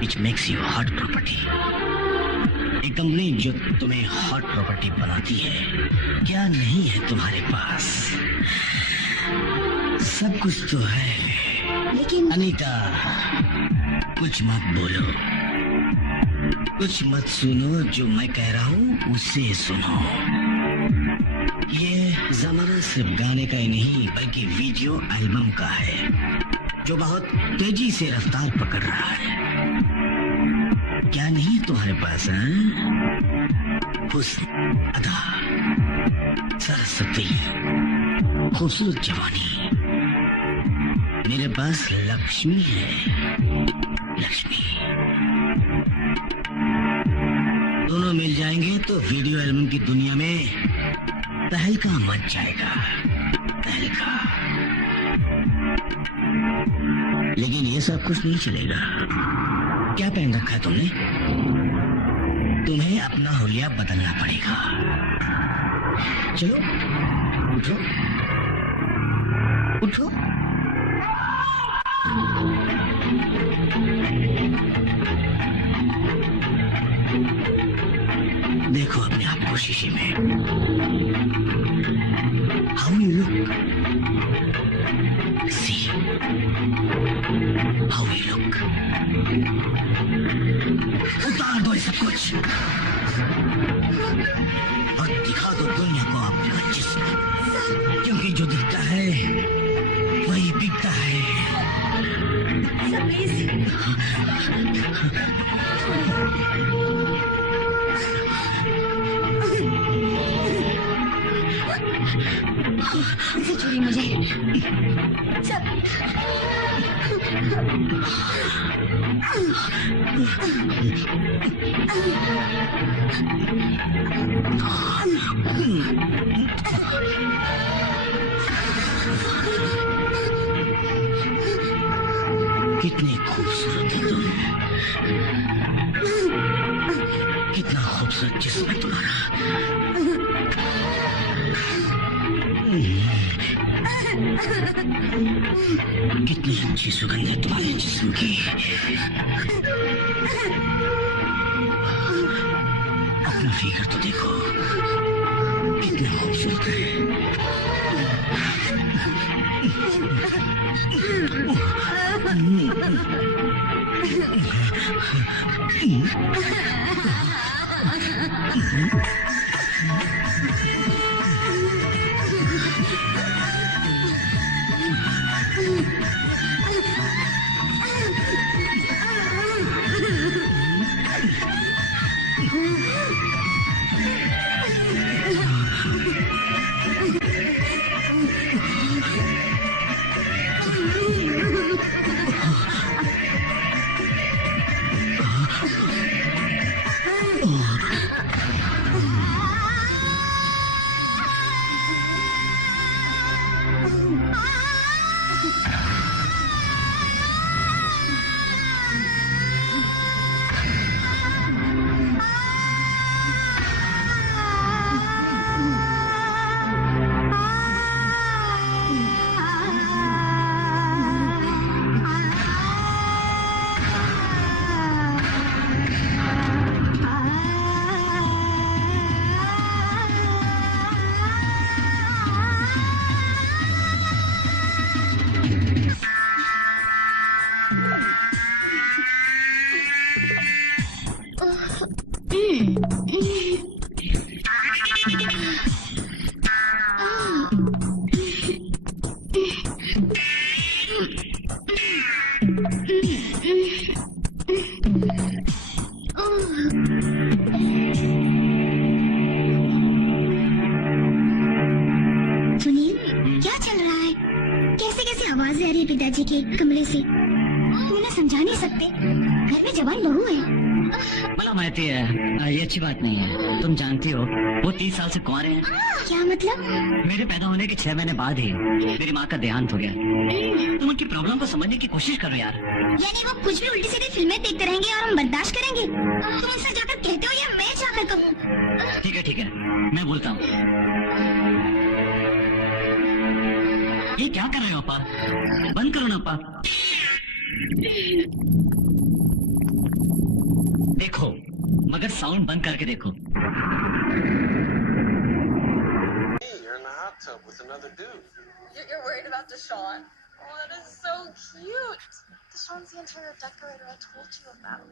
which makes you hot property। एक कंपनी जो तुम्हें हॉट प्रॉपर्टी बनाती है। क्या नहीं है तुम्हारे पास? सब कुछ तो है। लेकिन अनीता, कुछ मत बोलो, कुछ मत सुनो, जो मैं कह रहा हूँ उसे सुनो। ये जमाना सिर्फ गाने का ही नहीं बल्कि वीडियो एल्बम का है, जो बहुत तेजी से रफ्तार पकड़ रहा है। क्या नहीं तुम्हारे पास? हुस्न, अदा, सरस्वती, खूबसूरत जवानी। मेरे पास लक्ष्मी है, लक्ष्मी। दोनों मिल जाएंगे तो वीडियो एल्बम की दुनिया में तहलका मच जाएगा, तहलका। लेकिन ये सब कुछ नहीं चलेगा। क्या पहन रखा है तुमने? तुम्हें अपना हुलिया बदलना पड़ेगा। चलो उठो, उठो। देखो अपने आप को शीशे में। How you look, see how you look. उतार दो ये सब कुछ और दिखा दो दुनिया को अपना जिस्म, क्योंकि जो दिखता है वही बिकता है। इसे छोड़िए मुझे। कितनी खूबसूरत है तुम, कितना खूबसूरत जिस्म है तुम्हारा। कितनी अच्छी सुगंध है तुम्हारे जिस्म की। अपना फिगर तो देखो, कितना खूबसूरत है। सुनील, क्या चल रहा है? कैसे कैसे आवाजें आ रही है पिताजी के कमरे से? तुम इन्हें समझा नहीं सकते? घर में जवान बहू है। भला मायती है, ये अच्छी बात नहीं है। तुम जानती हो वो 30 साल से कुंवारे हैं। क्या मतलब? मेरे पैदा होने के 6 महीने बाद ही मेरी माँ का देहांत हो गया। तुम उनकी प्रॉब्लम को समझने की कोशिश करो यार। यानी वो कुछ भी उल्टी सीधी फिल्में देखते रहेंगे और हम बर्दाश्त करेंगे? तुम उनसे जाकर कहते हो या मैं जाकर कहूँ? ठीक है, मैं बोलता हूँ। ये क्या कर रहे हो अपा? बंद करो ना अपा। देखो, मगर साउंड बंद करके देखो। Hey, you're in the hot tub with another dude. You're worried about Deshaun? Oh, that is so cute. Deshaun's the interior decorator I told you about.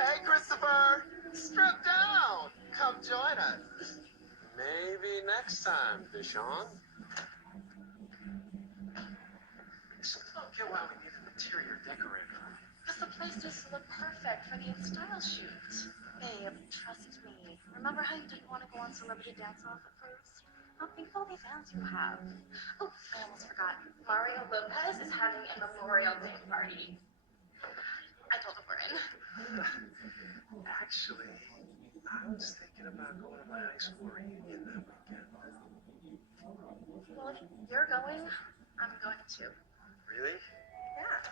Hey, Christopher, strip down. Come join us. Maybe next time, Deshaun. So I don't get why we need an interior decorator. Because the place needs to look perfect for the in-style shoot. Babe, trust me. Remember how you didn't want to go on Celebrity Dance-Off at first? Well, think of all the fans you have. Oh, I almost forgot. Mario Lopez is having a Memorial Day party. I told him we're in. Actually, I was thinking about going to my high school reunion that weekend. Well, if you're going, I'm going too. Really? Yeah.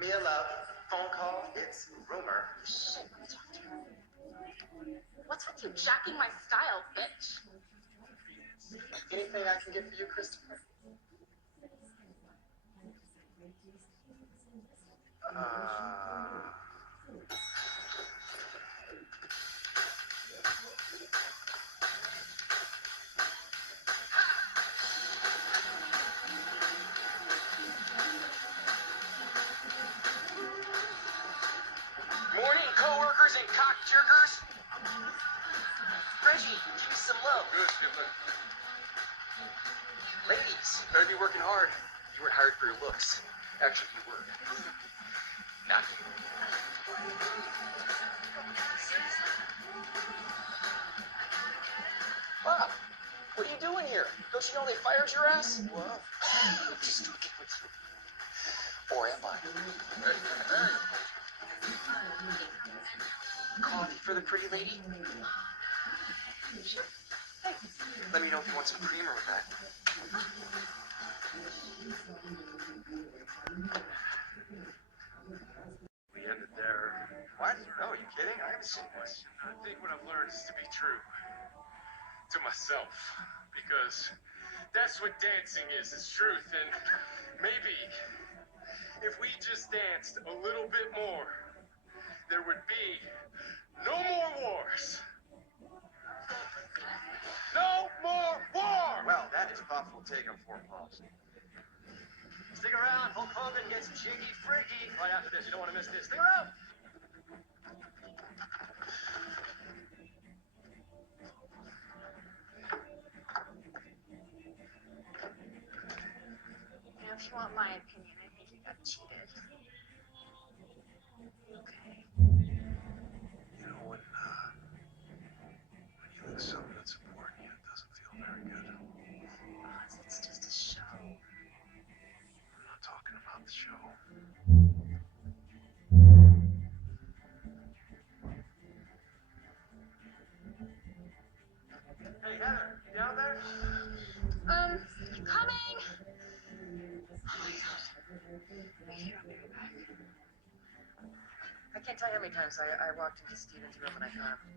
Mia love, phone call, it's rumor. Shit, let me talk to her. What's with you jacking my style, bitch? Anything I can get for you, Christopher? Morning, coworkers and cock jerkers. Reggie, give me some love. Good, Skipper. Ladies, better be working hard. You weren't hired for your looks. Actually, you were. Not. Bob, what are you doing here? Don't you know they fired your ass? What? Just joking with you. Or am I? Hey. Coffee for the pretty lady? Sure. Thanks. Let me know if you want some creamer with that. We ended there. What? No, are you kidding? I haven't seen this. I think what I've learned is to be true to myself, because that's what dancing is. It's truth, and maybe if we just danced a little bit more, there would be no more wars. No more war! Well, that is a thoughtful take on foreign policy. Stick around. Hulk Hogan gets jiggy freaky right after this. You don't want to miss this. Stick around. You know, if you want my opinion, I think you got cheated. Okay. You know, when you lose something that's important, it doesn't feel very good. It's just a show. I'm not talking about the show. Hey, Heather, you down there? Coming! Oh my god. Wait, I'll be right back. I can't tell you how many times I walked into Steven's room and I found him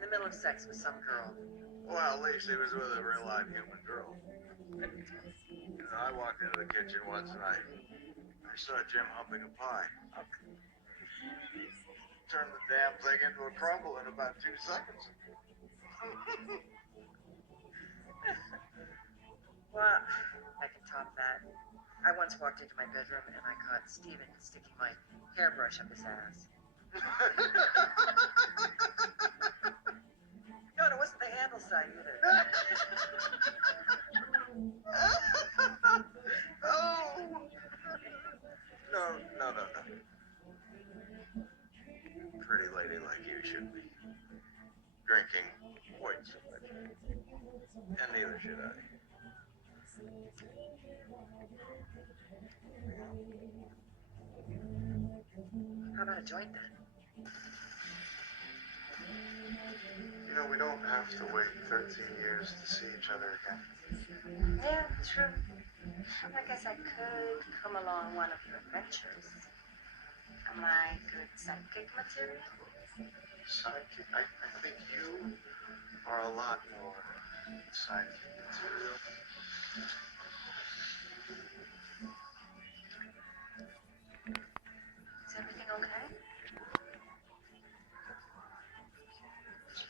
in the middle of sex with some girl. Well, at least he was with a real live human girl. I walked into the kitchen once and I saw Jim humping a pie. Turned the damn thing into a crumble in about 2 seconds. Well, I can top that. I once walked into my bedroom and I caught Steven sticking my hairbrush up his ass. we shouldn't be drinking quite so much. And neither should I. How about a joint then? You know, we don't have to wait 13 years to see each other again. Yeah, true. I guess I could come along one of your adventures. Am I good sidekick material? Sidekick? I think you are a lot more sidekick material. Is everything okay?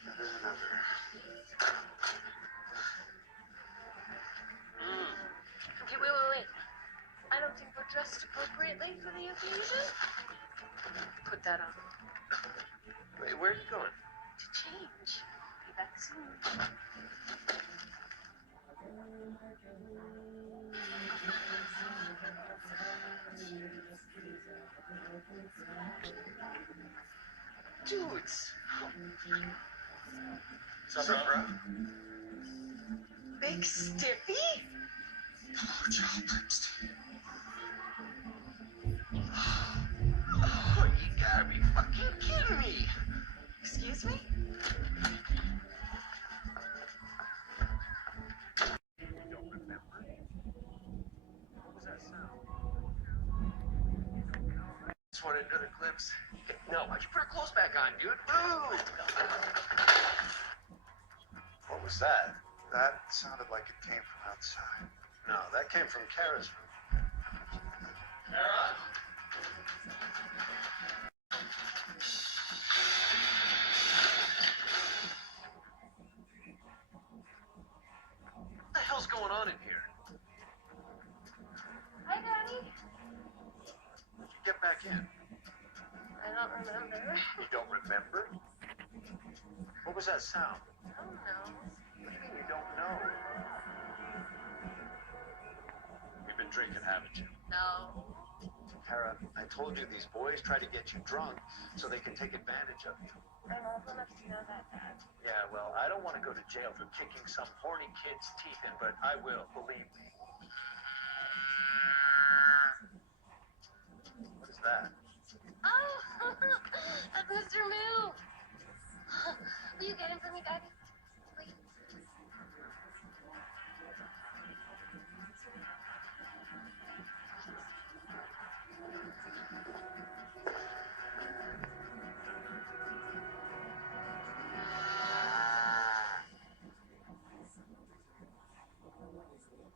Better than ever. Okay, wait. I don't think we're dressed appropriately for the occasion. Put that on. Wait, where are you going? To change. Be back soon. Dudes! What's up, bro? Big Stiffy? Hello, Joe Lipstein. Oh, you gotta be fucking kidding me! Excuse me? You don't remember? What was that sound? Just wanted another glimpse. No, why'd you put her clothes back on, dude? Ooh! What was that? That sounded like it came from outside. No, that came from Kara's room. Kara! What the hell's going on in here? Hi, Daddy. How'd you get back in? I don't remember. You don't remember? What was that sound? I don't know. What do you mean you don't know? You've been drinking, haven't you? No. Kara, I told you these boys try to get you drunk so they can take advantage of you. I'm old enough to know that, Dad. Yeah, well, I don't want to go to jail for kicking some horny kid's teeth in, but I will, believe me. What is that? Oh, that's Mr. Moo. Will you get him for me, Daddy? Please.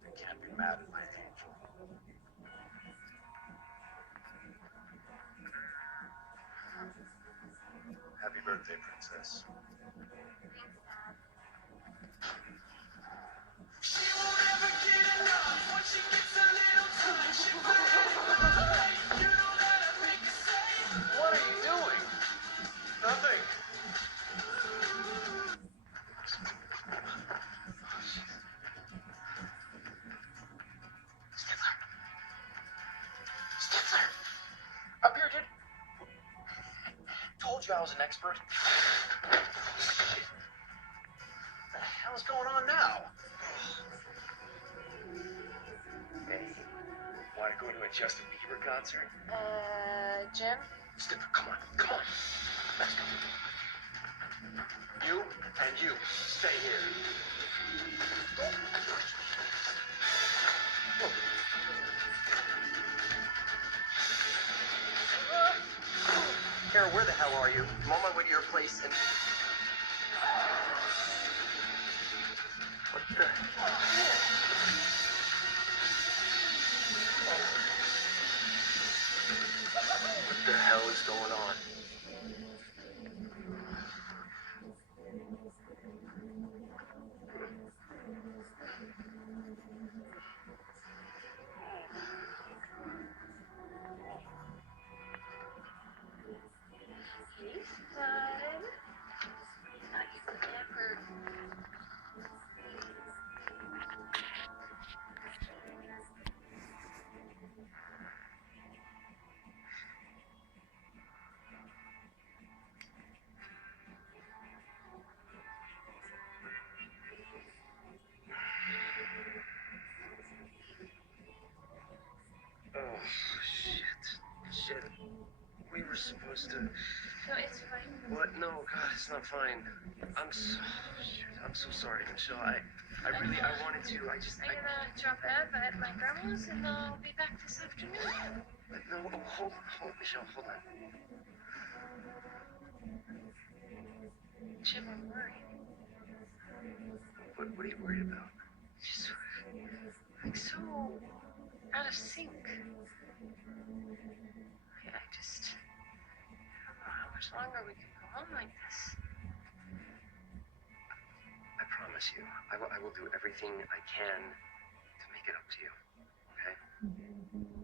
I can't be mad at my angel. Happy birthday, princess. What are you doing? Nothing. Stifler! Up here, dude. Told you I was an expert. Shit. What the hell's going on now? Hey, want to go to a Justin Bieber concert? Jim? Stifler, come on. Let's go. You and you, stay here. Kara, where the hell are you? I'm on my way to your place and... What the... What the hell is going on? He's fine. Not even pampered. we were supposed to. No, it's fine. What? No, God, it's not fine. I'm so. Shoot, I'm so sorry, Michelle. I wanted to. I'm gonna drop Eva at my grandma's and I'll be back this afternoon. No, hold, Michelle, hold on. Jim, I'm worried. What are you worried about? Just like so out of sync. I just don't know how much longer we can go on like this. I promise you, I will do everything I can to make it up to you. Okay?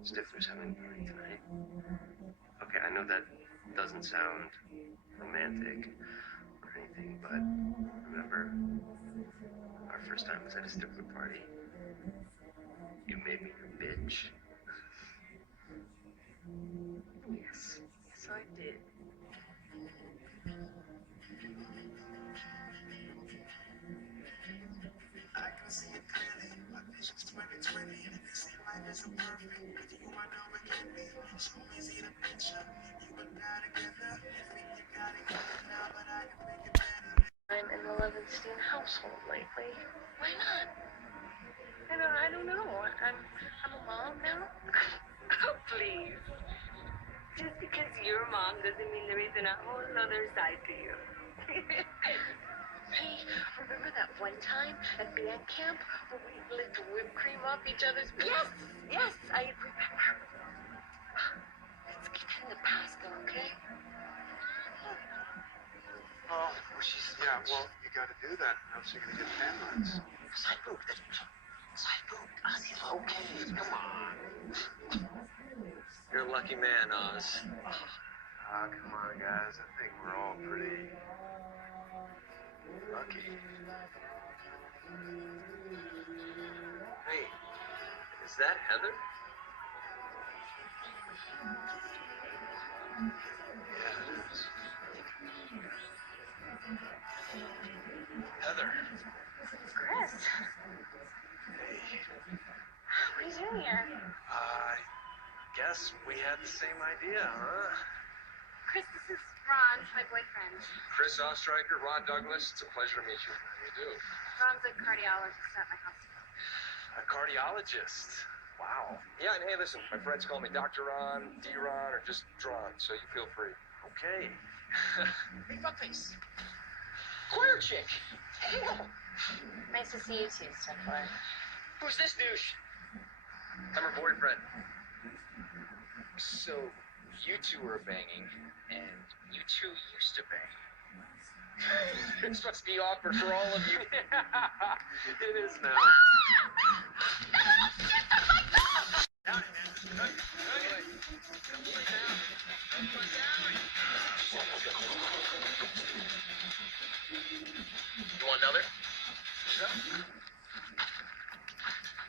Stifler's having a party tonight. Okay, I know that doesn't sound romantic or anything, but remember, our first time was at a Stifler party. You made me your bitch. Yes, I did. I can see it clearly. My vision's 2020, and it seems life isn't perfect. With you, I know it can be. So easy to picture. You and I together. You think you got it good now, but I can make it better. I'm in the Levinstein household lately. Why not? I don't know. I'm a mom now. Oh, please. Just because you're a mom doesn't mean there isn't a whole other side to you. Hey, remember that one time at band camp where we licked whipped cream off each other's breasts? Yes, I remember. Let's keep it in the past, though, okay? Oh, yeah, well, you gotta do that, or else you're gonna get fan lines. Side boob. Ozzy, it's okay. Come on. You're a lucky man, Oz. Ah, come on, guys. I think we're all pretty lucky. Hey, is that Heather? Yeah, it is. Heather. Chris. Hey, What are you doing here? I guess we had the same idea, huh? Chris, this is Ron, my boyfriend. Chris Ostreicher, Ron Douglas. It's a pleasure to meet you. How do you do? Ron's a cardiologist at my hospital. A cardiologist. Wow. Yeah, and hey, listen, my friends call me Dr. Ron, D-Ron, or just Dron, so you feel free. Okay. Hey, fuckface. Choir chick. Hell. Nice to see you too, Stifler. Who's this douche? I'm her boyfriend. So, you two are banging, and you two used to bang. This must be awkward for all of you. It is now. You want another?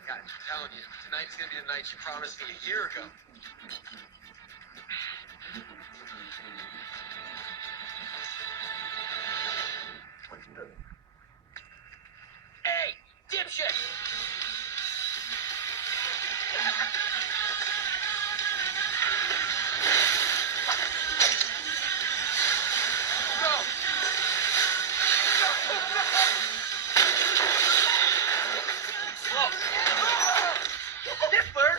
God, I'm telling you, tonight's gonna be the night you promised me a year ago. Hey, dipshit! Go! Stifler?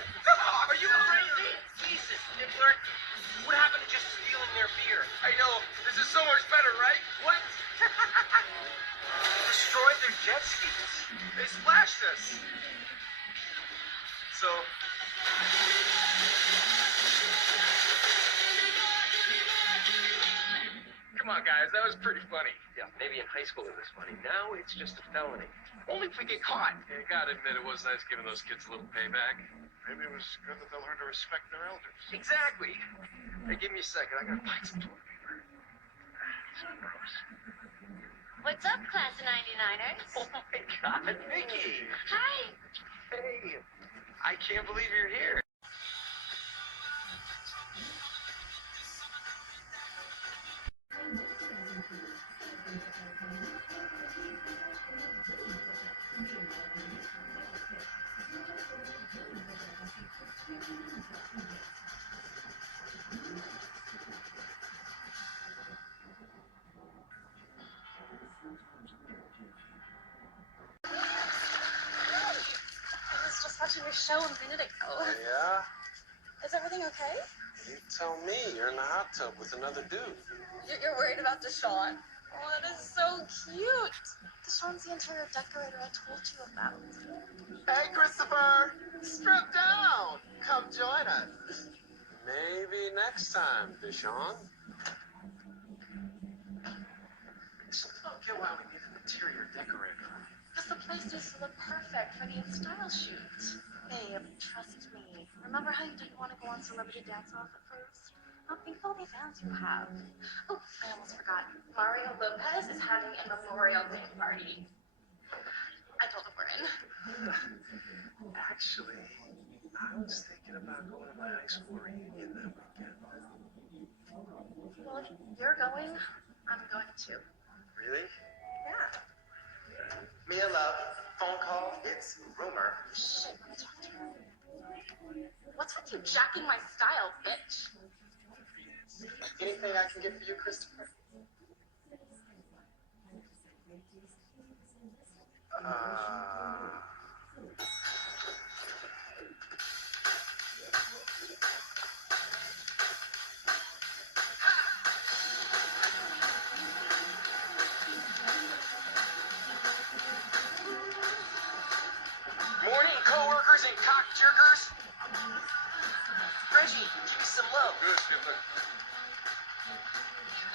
Are you crazy? Jesus, Stifler. What happened to just stealing their beer? I know. This is so much better, right? What? Destroyed their jet skis. They splashed us. So... Come on, guys. That was pretty funny. Yeah, maybe in high school it was funny. Now it's just a felony. Only if we get caught. You gotta admit, it was nice giving those kids a little payback. Maybe it was good that they'll learn to respect their elders. Exactly. Hey, give me a second. I gotta find some toilet paper. What's up, class of 99ers? Oh my God, Mickey! Hi. Hey, I can't believe you're here. a show a minute ago. Yeah? Is everything okay? You tell me. You're in the hot tub with another dude. You're worried about Deshaun? Oh, that is so cute. Deshaun's the interior decorator I told you about. Hey, Christopher! Strip down! Come join us. Maybe next time, Deshaun. So I don't get why we need an interior decorator. Because the place needs to look perfect for the in-style shoot. Babe, trust me. Remember how you didn't want to go on celebrity dance-off at first? Now think of all the fans you have. Oh, I almost forgot. Mario Lopez is having a Memorial Day party. I told him we're in. Actually, I was thinking about going to my high school reunion that weekend. Well, if you're going, I'm going too. Really? Yeah. Mia, love, phone call, it's rumor. Shit, let me talk to her. What's with you jacking my style, bitch? Anything I can get for you, Christopher? Morning, coworkers and cock jerkers. Reggie, give me some love. Good, Skipper.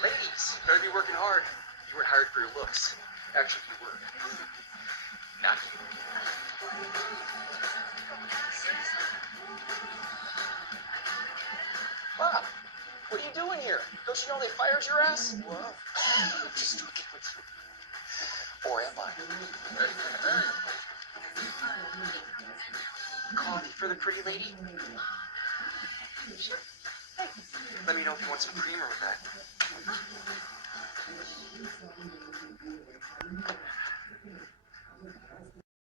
Ladies, you better be working hard. You weren't hired for your looks. Actually, you were. Not you. Bob, what are you doing here? Don't you know they fired your ass? What? Just looking with you. Or am I? Coffee for the pretty lady? Sure. Thanks. Let me know if you want some creamer with that.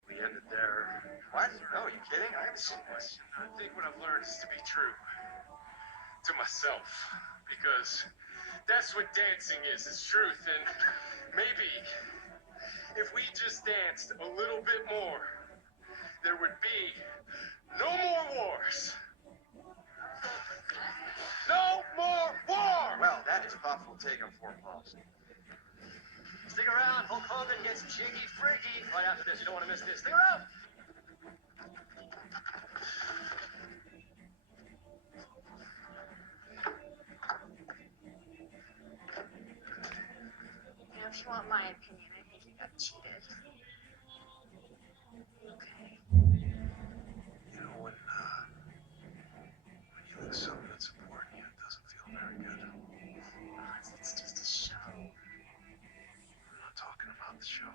We ended there. What? No, are you kidding? I haven't seen this. I think what I've learned is to be true to myself, because that's what dancing is truth. And maybe if we just danced a little bit more, there would be no more wars. No more war! Well, that is a thoughtful take on foreign policy. Stick around. Hulk Hogan gets jiggy freaky right after this. You don't want to miss this. Stick around. You know, if you want my opinion, I think you got cheated. Okay. You know, when you lose something that's important, it doesn't feel very good. It's just a show. I'm not talking about the show.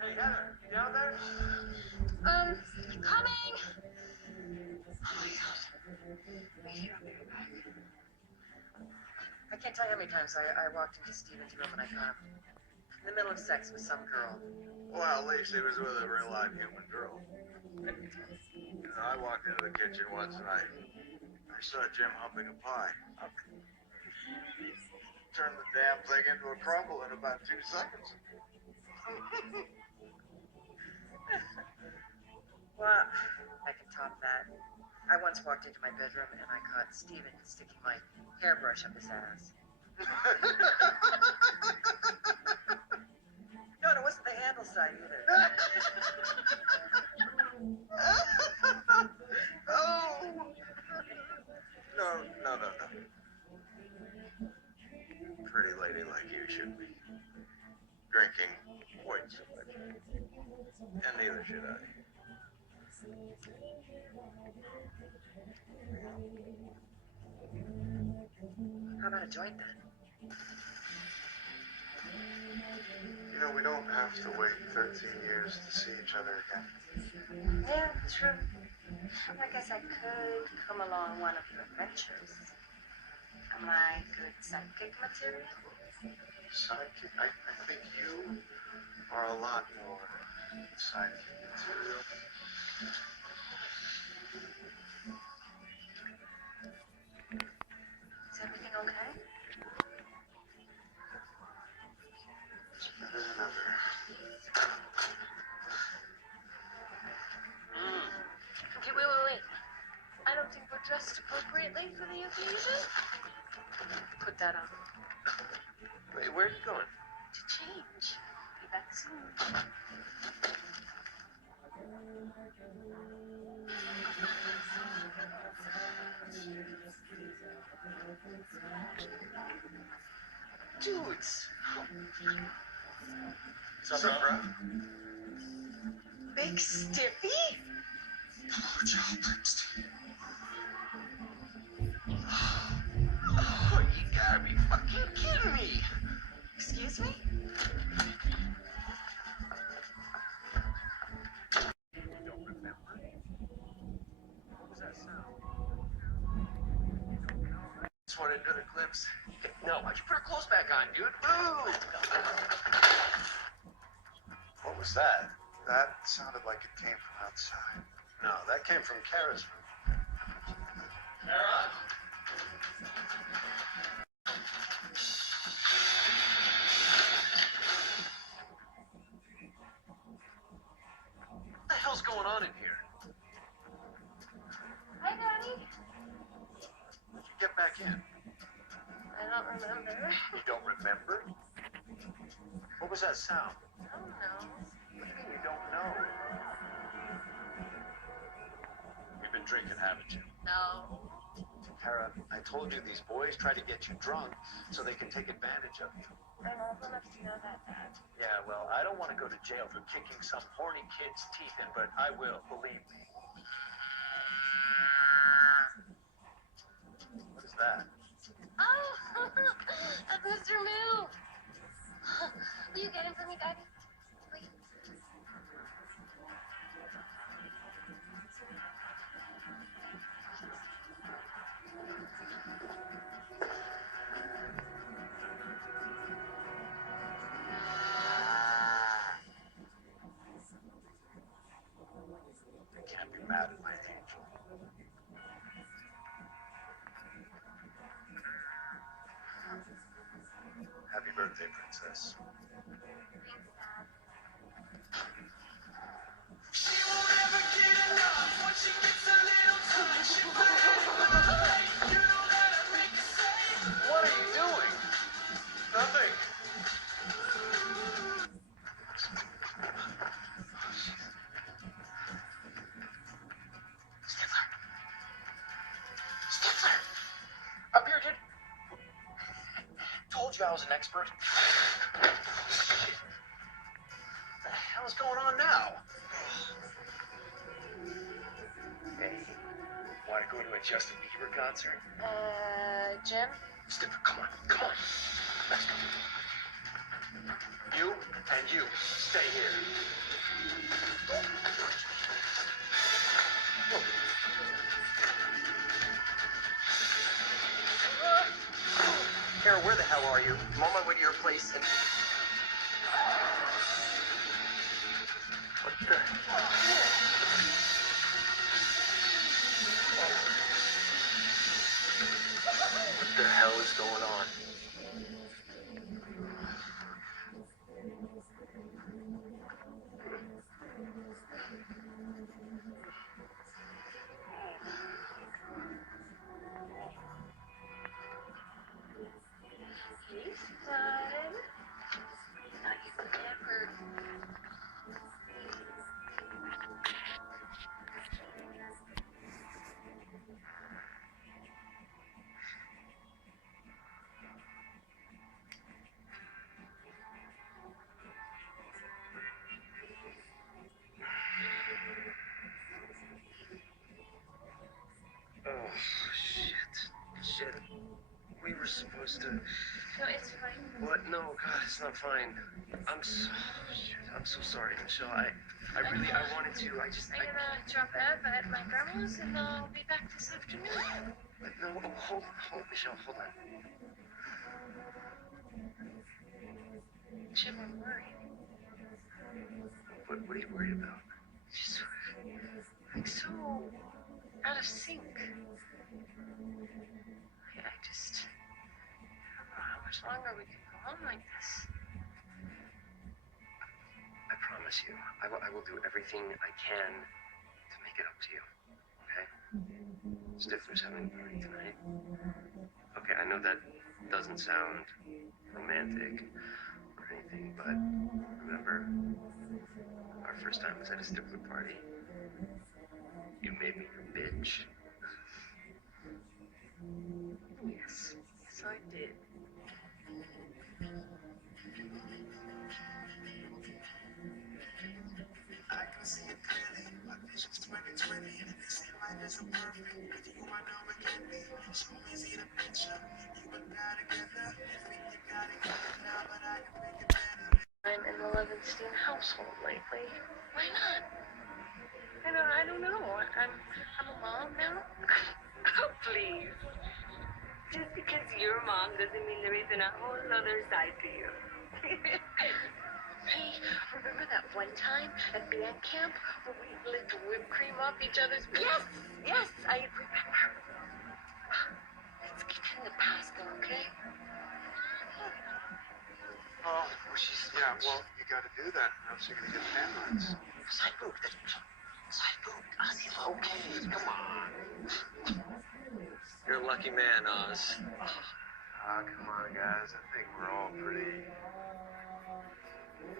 Hey, Heather, you out there? Coming! Oh my god. Wait here, I'll be right back. I can't tell you how many times I walked into Steven's room and I found him in the middle of sex with some girl. Well, at least he was with a real live human girl. You know, I walked into the kitchen once and I saw Jim humping a pie. Turned the damn thing into a crumble in about 2 seconds. Well, I can top that. I once walked into my bedroom and I caught Steven sticking my hairbrush up his ass. No, it wasn't the handle side either. Oh! No. Pretty lady like you shouldn't be drinking quite so much. And neither should I. How about a joint then? You know, we don't have to wait 13 years to see each other again. Yeah, true. I guess I could come along one of your adventures. Am I good sidekick material? Sidekick? I think you are a lot more sidekick material. Is everything okay? late for the occasion? Put that on. Wait, where are you going? To change. Be back soon. Dudes! What's up, bro? Big Stiffy? Hello, Joe Brimstein. Oh, you gotta be fucking kidding me! Excuse me? You don't remember? What was that sound? Just wanted another glimpse. No, why'd you put her clothes back on, dude? Ooh! What was that? That sounded like it came from outside. No, that came from Kara's room. Kara! What the hell's going on in here? Hi, Daddy. How'd you get back in? I don't remember. You don't remember? What was that sound? I don't know. What do you mean you don't know? You've been drinking, haven't you? No. Kara, I told you these boys try to get you drunk so they can take advantage of you. I'm old enough to know that, Dad. Yeah, well, I don't want to go to jail for kicking some horny kid's teeth in, but I will, believe me. What is that? Oh, that's Mr. Moo. Will you get him for me, Daddy? Please. I can't be mad at my angel. Happy birthday, princess. What are you doing? Nothing. Stifler! Up here, kid. Told you I was an expert. What the hell is going on now? Hey, want to go to a Justin Bieber concert? Jim? Stifler, come on, come on. Let's go. You and you, stay here. Kara, where the hell are you? I'm on my way to your place and... What the... What the hell is going on? He's fine. Not you ever. Oh, shit. We were supposed to... No, it's fine. What? No, God, it's not fine. I'm so sorry, Michelle. I wanted to. I'm gonna drop Ev at my grandma's and I'll be back this afternoon. No, hold, Michelle, hold on. Jim, I'm worried. What are you worried about? She's like so out of sync. I just don't know how much longer we can go on like this. I promise you, I will do everything I can to make it up to you. Okay? Stifler's having a party tonight. Okay, I know that doesn't sound romantic or anything, but remember our first time was at a Stifler party? You made me your bitch. Yes, yes, I did. I can see it clearly. My vision's 2020. And it seems like it's a perfect. If you my number can be. Show me see the picture. You and I together. If we you got it now, but I can make it better. I'm in the Levinstein household lately. Why not? I don't know. I'm a mom now. Oh, please. Just because you're a mom doesn't mean there isn't a whole other side to you. Hey, remember that one time at band camp where we licked whipped cream off each other's? Yes, I remember. Let's get in the past, though, okay? Oh, well, yeah, well, you gotta do that, or else you're gonna get hemorrhoids. Side boob. Ozzy, okay, come on. You're a lucky man, Oz. Ah, come on, guys. I think we're all pretty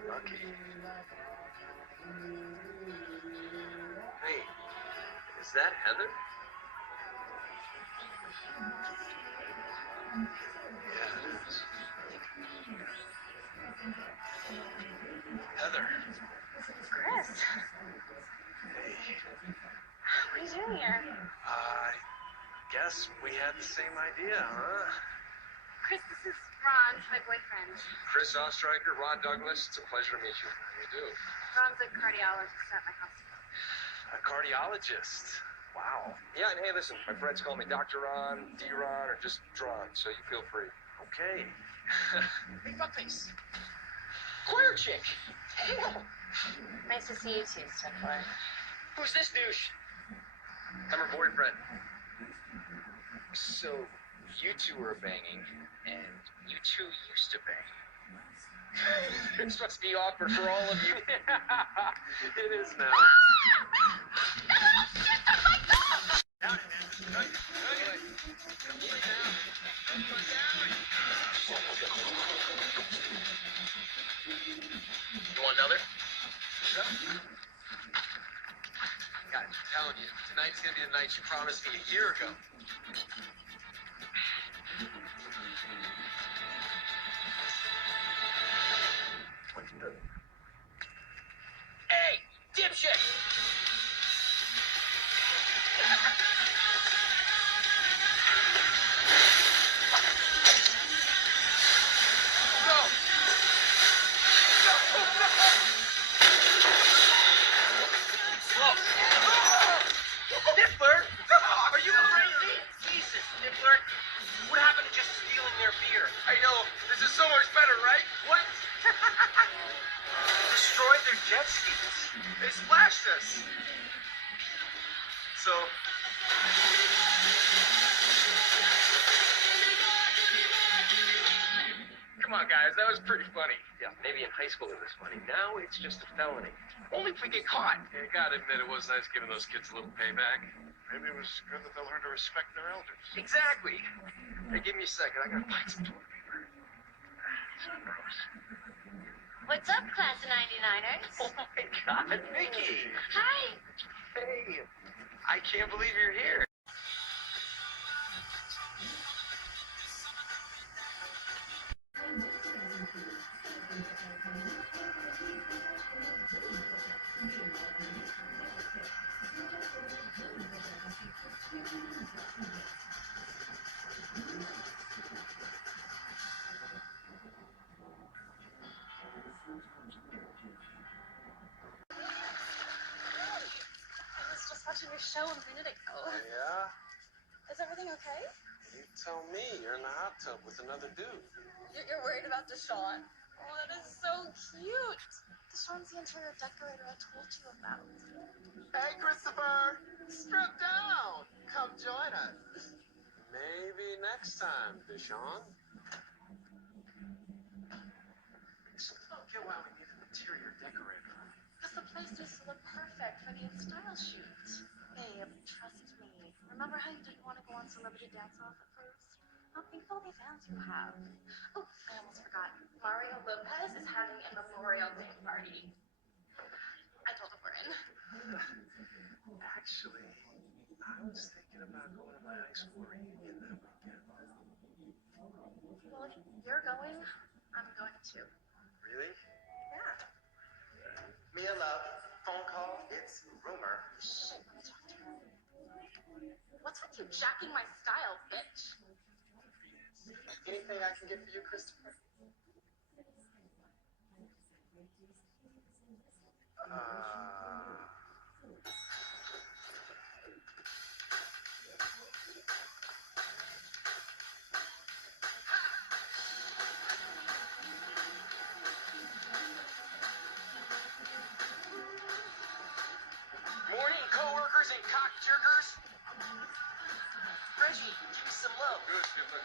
lucky. Hey, is that Heather? Yeah, it is. Heather. Chris, Hey, what are you doing here? I guess we had the same idea, huh? Chris, this is Ron, my boyfriend. Chris Ostriker, Ron Douglas, it's a pleasure to meet you. How do you do? Ron's a cardiologist at my hospital. A cardiologist. Wow. Yeah, and hey, listen, my friends call me Dr. Ron, D-Ron, or just Dron, so you feel free. Okay. Big butt face. Choir chick. Damn. Nice to see you too, Stifler. Who's this douche? I'm her boyfriend. So, you two are banging, and you two used to bang. This must be awkward for all of you. It is now. You want another? God, I'm telling you, tonight's gonna be the night you promised me a year ago. Hey, dipshit! Go! Stifler? Are you crazy? Jesus, Stifler. What happened to just stealing their beer? I know. This is so much better, right? What? Destroyed their jet skis. They splashed us. So... Come on, guys. That was pretty funny. Yeah, maybe in high school it was funny. Now it's just a felony. Only if we get caught. You gotta admit, it was nice giving those kids a little payback. Maybe it was good that they'll learn to respect their elders. Exactly. Hey, give me a second. I gotta find some toilet paper. What's up, class of 99ers? Oh my God, Mickey! Hi. Hey, I can't believe you're here. I was just watching your show a minute ago. Yeah? Is everything okay? You tell me. You're in the hot tub with another dude. You're worried about Deshaun? Oh, that is so cute. Deshaun's the interior decorator I told you about. Hey, Christopher! Strip down! Come join us. Maybe next time, Deshaun. So I don't get why we need an interior decorator. Because the place needs to look perfect for the style shoot. Babe, trust me. celebrity dance off at first? Think of all the fans you have. Oh, I almost forgot. Mario Lopez is having a Memorial Day party. I told him we're in. Actually, I was thinking about going to my high school reunion that weekend. Well, if you're going, I'm going too. Really? Yeah. Mia, love, phone call, it's rumor. Shit, let me talk to you. What's with you jacking my style, bitch? Anything I can get for you, Christopher? Morning, coworkers and cock jerkers. Reggie, give me some love. Good, Skipper.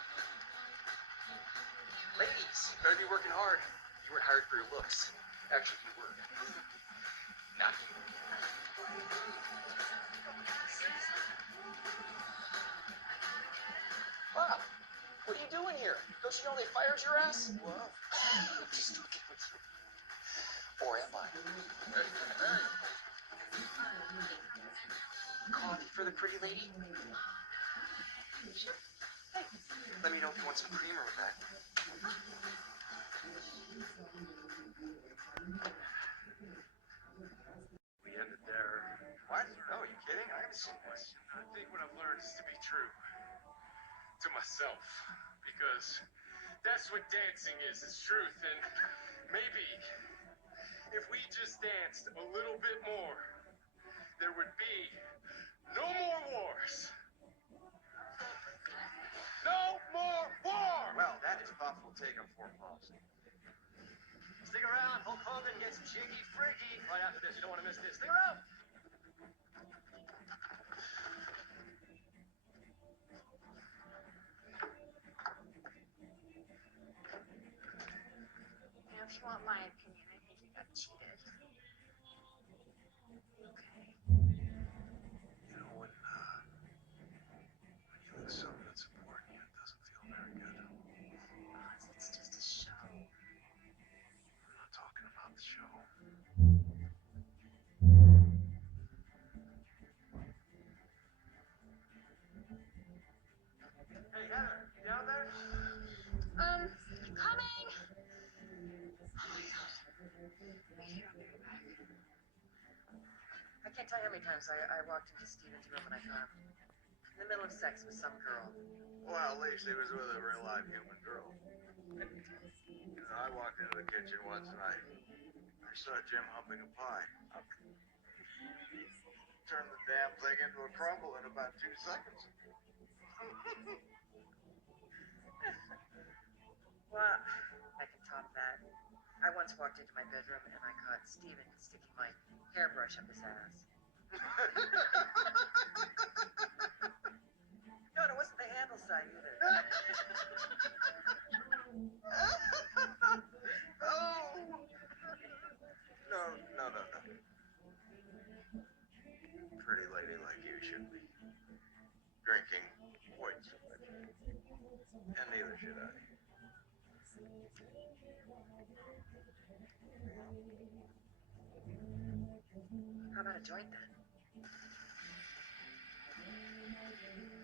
Ladies, you better be working hard. You weren't hired for your looks. Actually, you were. Not you. Bob, what are you doing here? Don't you know they fired your ass? What? Just looking with you. Or am I? Coffee for the pretty lady? Sure. Thanks. Let me know if you want some creamer with that. We ended there. What? No, are you kidding? I haven't seen this. I think what I've learned is to be true to myself, because that's what dancing is. It's truth, and maybe if we just danced a little bit more, there would be no more wars. No more war! Well, that is thoughtful take on foreign policy. Stick around. Hulk Hogan gets jiggy freaky right after this. You don't want to miss this. Stick around. You know, if you want my opinion, I think you got cheated. Okay. You know, when you lose something that's important, it doesn't feel very good. It's just a show. I'm not talking about the show. Hey, Heather, you out there? Coming! Oh my god. Wait here, I'll be right back. I can't tell you how many times I walked into Steven's room and I found him in the middle of sex with some girl. Well, at least he was with a real live human girl. I walked into the kitchen once and I saw Jim humping a pie. Turned the damn thing into a crumble in about 2 seconds. Well, I can top that. I once walked into my bedroom and I caught Steven sticking my hairbrush up his ass. No, and it wasn't the handle side either. Oh! No. Pretty lady like you should be drinking quite so much. And neither should I. How about a joint then?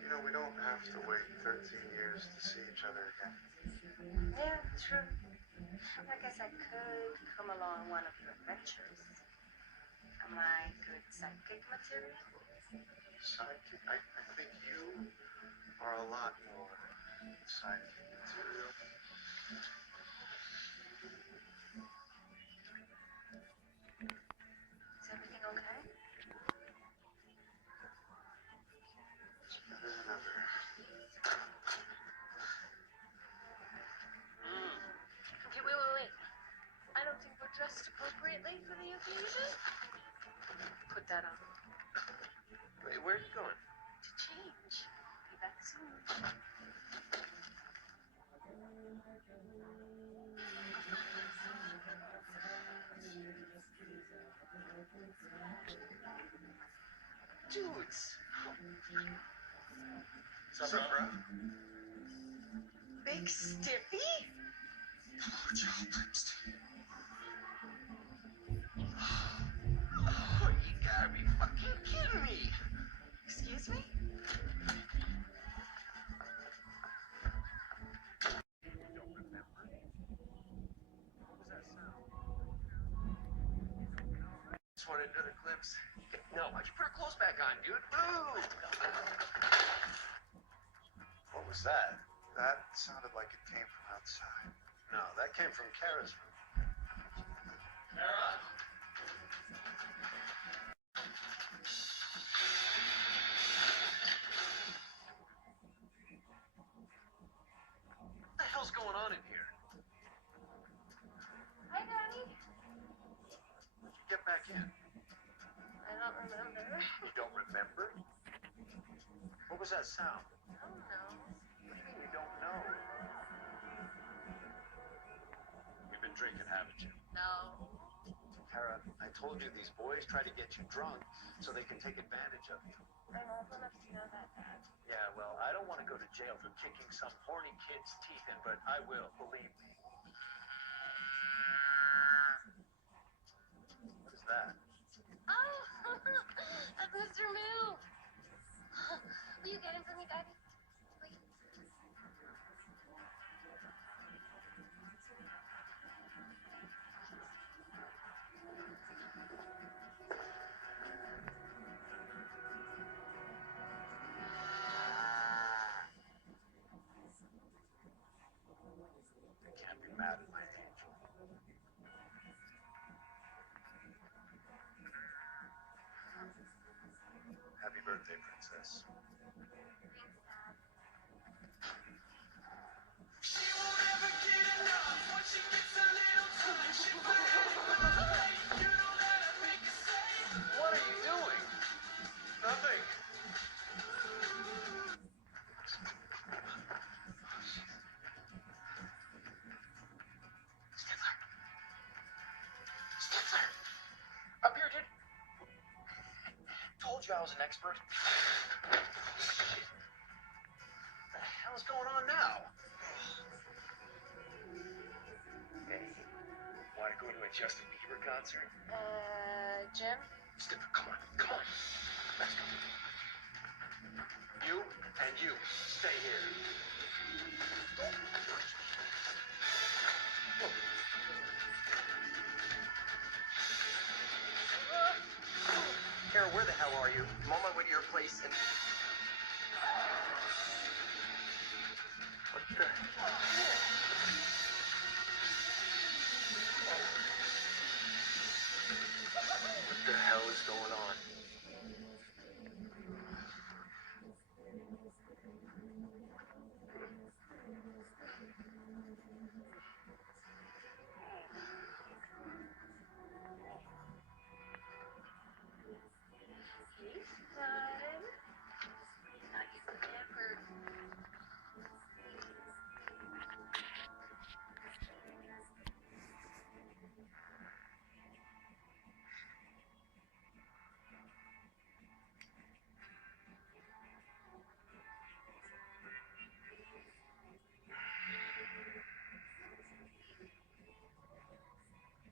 You know, we don't have to wait 13 years to see each other again. Yeah, true. I guess I could come along one of your adventures. Am I good sidekick material? Sidekick? I think you are a lot more sidekick material. Is everything okay? It's better than ever. Okay, wait. I don't think we're dressed appropriately for the occasion. Put that on. Wait, where are you going? To change. Be back soon. Dudes! What's up, bro? Big Stiffy? Hello, Joe Brimstein. Oh, you gotta be fucking kidding me. Excuse me? Just wanted another glimpse. No, why'd you put her clothes back on, dude? Ooh! What was that? That sounded like it came from outside. No, that came from Kara's room. Kara! What the hell's going on in here? Hi, Daddy. How'd you get back in? I don't remember. You don't remember? What was that sound? I don't know. What do you mean you don't know? You've been drinking, haven't you? No. Kara, I told you these boys try to get you drunk so they can take advantage of you. I'm old enough to know that, Dad. Yeah, well, I don't want to go to jail for kicking some horny kid's teeth in, but I will, believe me. What is that? Oh, that's Mr. Moo. Will you get him for me, Daddy? Please. I can't be mad at my angel. Happy birthday, princess. She won't ever get enough when she gets a little touch. If I had another way, you know that I'd make her say. What are you doing? Nothing. Stifler! Up here, dude. Told you I was an expert. Shit. What the hell is going on now? Hey, want to go to a Justin Bieber concert? Jim? Stifler, come on, come on. Let's go. You and you, stay here. Kara, where the hell are you? I'm on my way to your place and... What the... What the hell is going on? He's fine. Not you ever.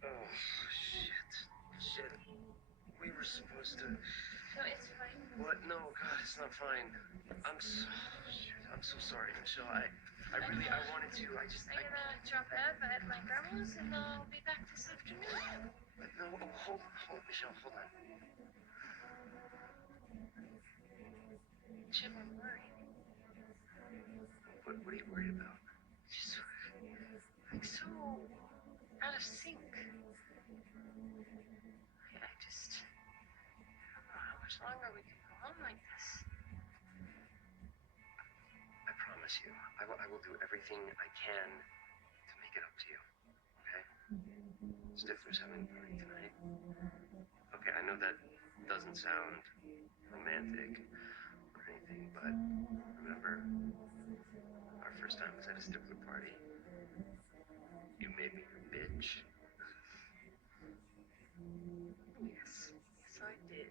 Oh, shit. Shit. We were supposed to... No, it's fine. What? No, God, it's not fine. I'm so sorry, Michelle. I wanted to. I'm gonna drop Ev at my grandma's and I'll be back this afternoon. No, hold on, Michelle, hold on. Jim, I'm worried. What are you worried about? Just like so out of sync. I just don't know how much longer we can go on like this. I promise you, I will do everything I can to make it up to you. Okay? Stifler's having a party tonight. Okay, I know that doesn't sound romantic or anything, but remember, our first time was at a Stifler party. You made me your bitch. Yes, yes I did.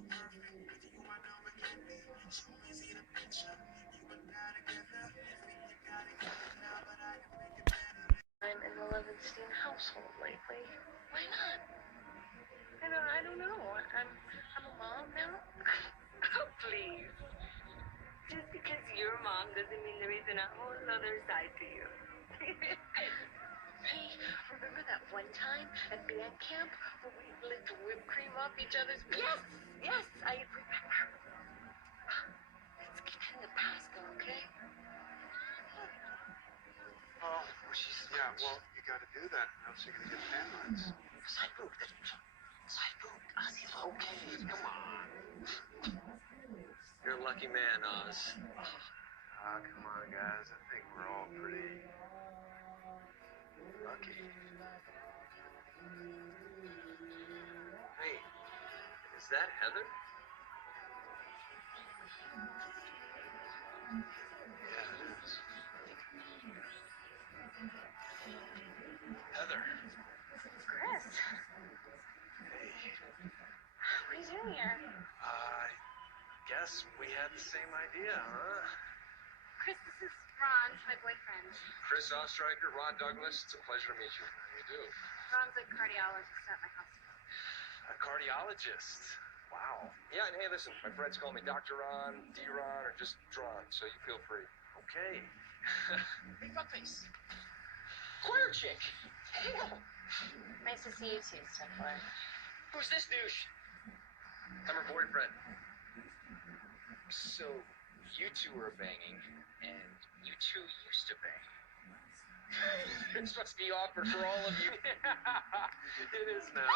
so perfect. With you, I know it can be. So easy to picture. You and I together. Everything you got it going now, but I can make it better. I'm in the Levinstein household lately. Why not? I don't know. I'm a mom now. Oh, please. Just because you're a mom doesn't mean there isn't a whole other side to you. Hey, remember that one time at band camp where we licked whipped cream off each other's? Yes, I remember. Let's keep it in the past, though, okay? Oh, yeah, well, you gotta do that, or else you're gonna get fan lines. Side boot. Ozzy, okay, come on. You're a lucky man, Oz. Come on, guys. I think we're all pretty lucky. Hey, is that Heather? Yeah, it is. Heather. Chris, Hey, what are you doing here? I guess we had the same idea, huh? Chris, this is Ron, my boyfriend. Chris Ostreicher, Ron Douglas, it's a pleasure to meet you. How do you do? Ron's a cardiologist at my hospital. A cardiologist. Wow. Yeah, and hey, listen, my friends call me Dr. Ron, D-Ron, or just Dron, so you feel free. Okay. Hey, fuckface. Choir chick. Hell. Nice to see you too, Stifler. Who's this douche? I'm her boyfriend. So, you two are banging, and you two used to bang. This must be awkward for all of you. It is now.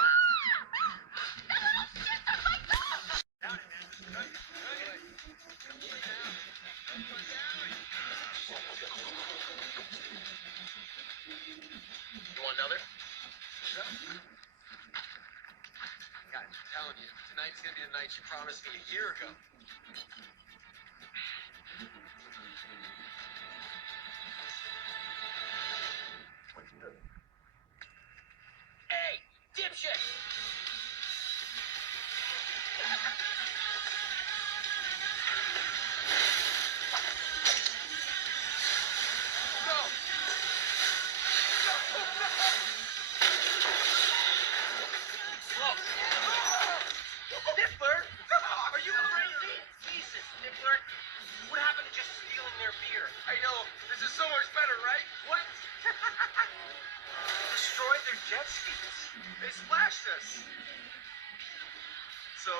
You want another? God, I'm telling you, tonight's gonna be the night you promised me a year ago. Hey, dipshit! No! Stifler! Are you crazy? Jesus, Stifler! What happened to just stealing their beer? I know, this is so much better, right? What? Destroyed their jet skis. They splashed us. So.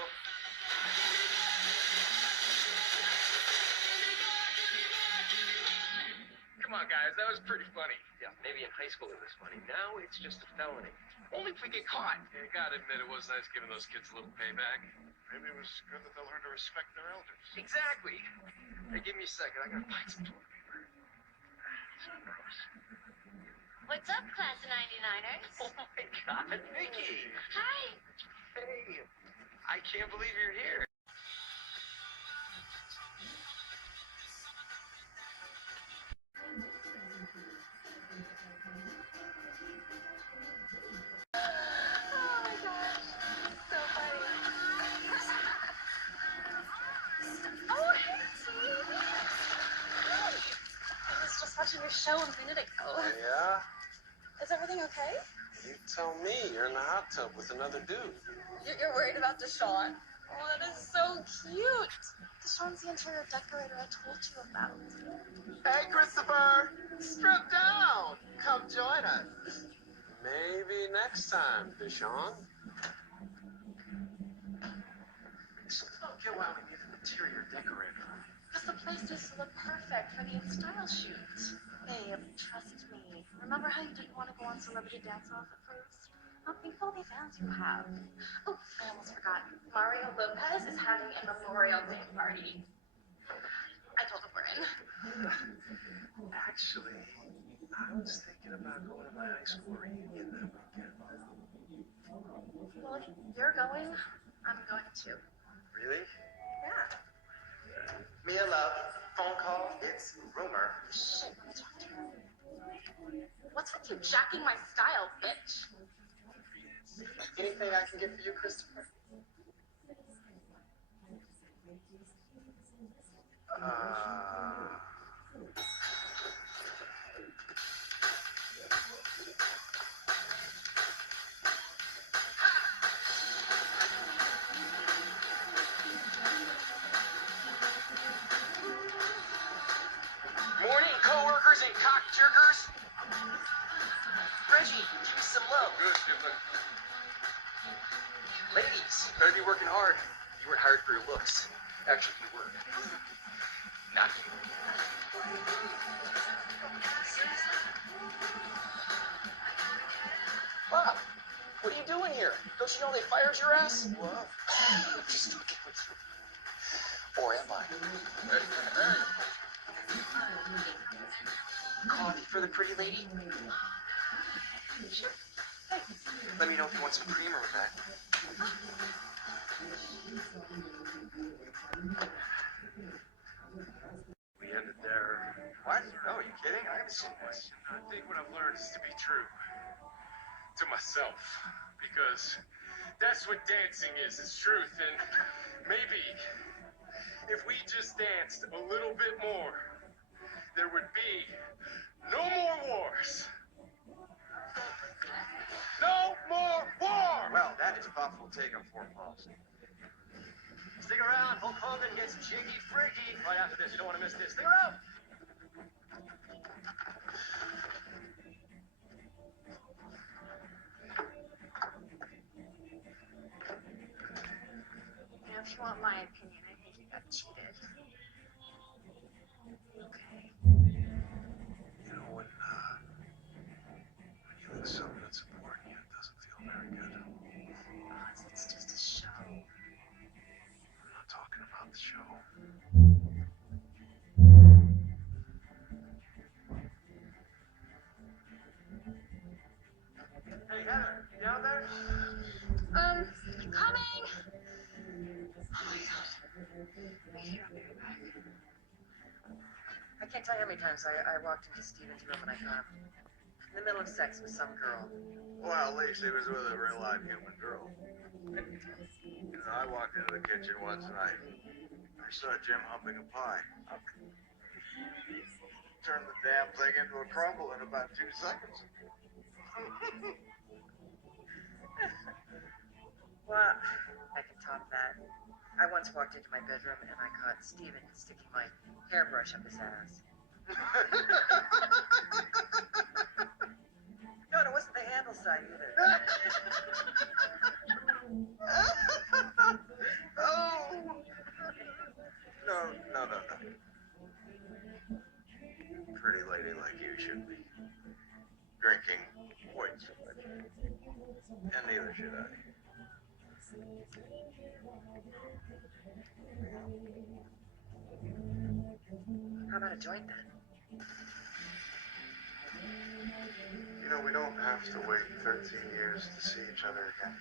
Come on, guys, that was pretty funny. Yeah, maybe in high school it was funny. Now it's just a felony. Only if we get caught. You gotta admit it was nice giving those kids a little payback. maybe it was good that they'll learn to respect their elders. Exactly. Hey, give me a second. I gotta find some toilet paper. What's up, class of 99ers? Oh my God, Vicky! Hi. Hey, I can't believe you're here. Oh my gosh. So funny. Oh, hey, Steve. I was just watching your show a minute ago. Yeah? Is everything okay? You tell me. You're in the hot tub with another dude. You're worried about Deshaun? Oh, that is so cute. Deshaun's the interior decorator I told you about. Hey, Christopher! Strip down! Come join us. Maybe next time, Deshaun. I don't get why we need an interior decorator. Because the place needs to look perfect for the style shoot. Babe, trust me. Remember how you didn't want to go on Celebrity Dance Off at first? Well, think of all the fans you have. Oh, I almost forgot. Mario Lopez is having a Memorial Day party. I told him we're in. Actually, I was thinking about going to my high school reunion that weekend. Well, if you're going, I'm going too. Really? Yeah. Mia love, phone call, it's rumor. Shit, let me talk to her. What's with you jacking my style, bitch? Anything I can get for you, Christopher? Morning, co-workers and cock jerkers. Reggie, give me some love. Good, Skipper. Ladies, better be working hard. You weren't hired for your looks. Actually, you were. Not you. Bob, what are you doing here? Don't you know they fired your ass? What? Just fucking with you. Or am I? Hey, hey. Coffee for the pretty lady? Sure. Thanks. Let me know if you want some creamer with that. We ended there. What? No, are you kidding? I haven't seen this. Question. I think what I've learned is to be true to myself, because that's what dancing is. It's truth, and maybe if we just danced a little bit more, there would be no more wars. No more war! Well, that is a thoughtful take on foreign policy. Stick around. Hulk Hogan gets jiggy freaky right after this. You don't want to miss this. Stick around. You know, if you want my opinion, I think you got cheated. Okay. You know, when you lose something that's important, it doesn't feel very good. Oh, it's just a show. I'm not talking about the show. Hey, Heather, you out there? Coming! Oh my god. Wait here, I'll be right back. I can't tell you how many times I walked into Steven's room and I found him in the middle of sex with some girl. Well, at least he was with a real live human girl. You know, I walked into the kitchen once and I saw Jim humping a pie. Turned the damn thing into a crumble in about 2 seconds. Well, I can top that. I once walked into my bedroom and I caught Steven sticking my hairbrush up his ass. No, and it wasn't the handle side either. Oh! No. Pretty lady like you shouldn't be drinking quite so much. And neither should I. How about a joint then? You know, we don't have to wait 13 years to see each other again.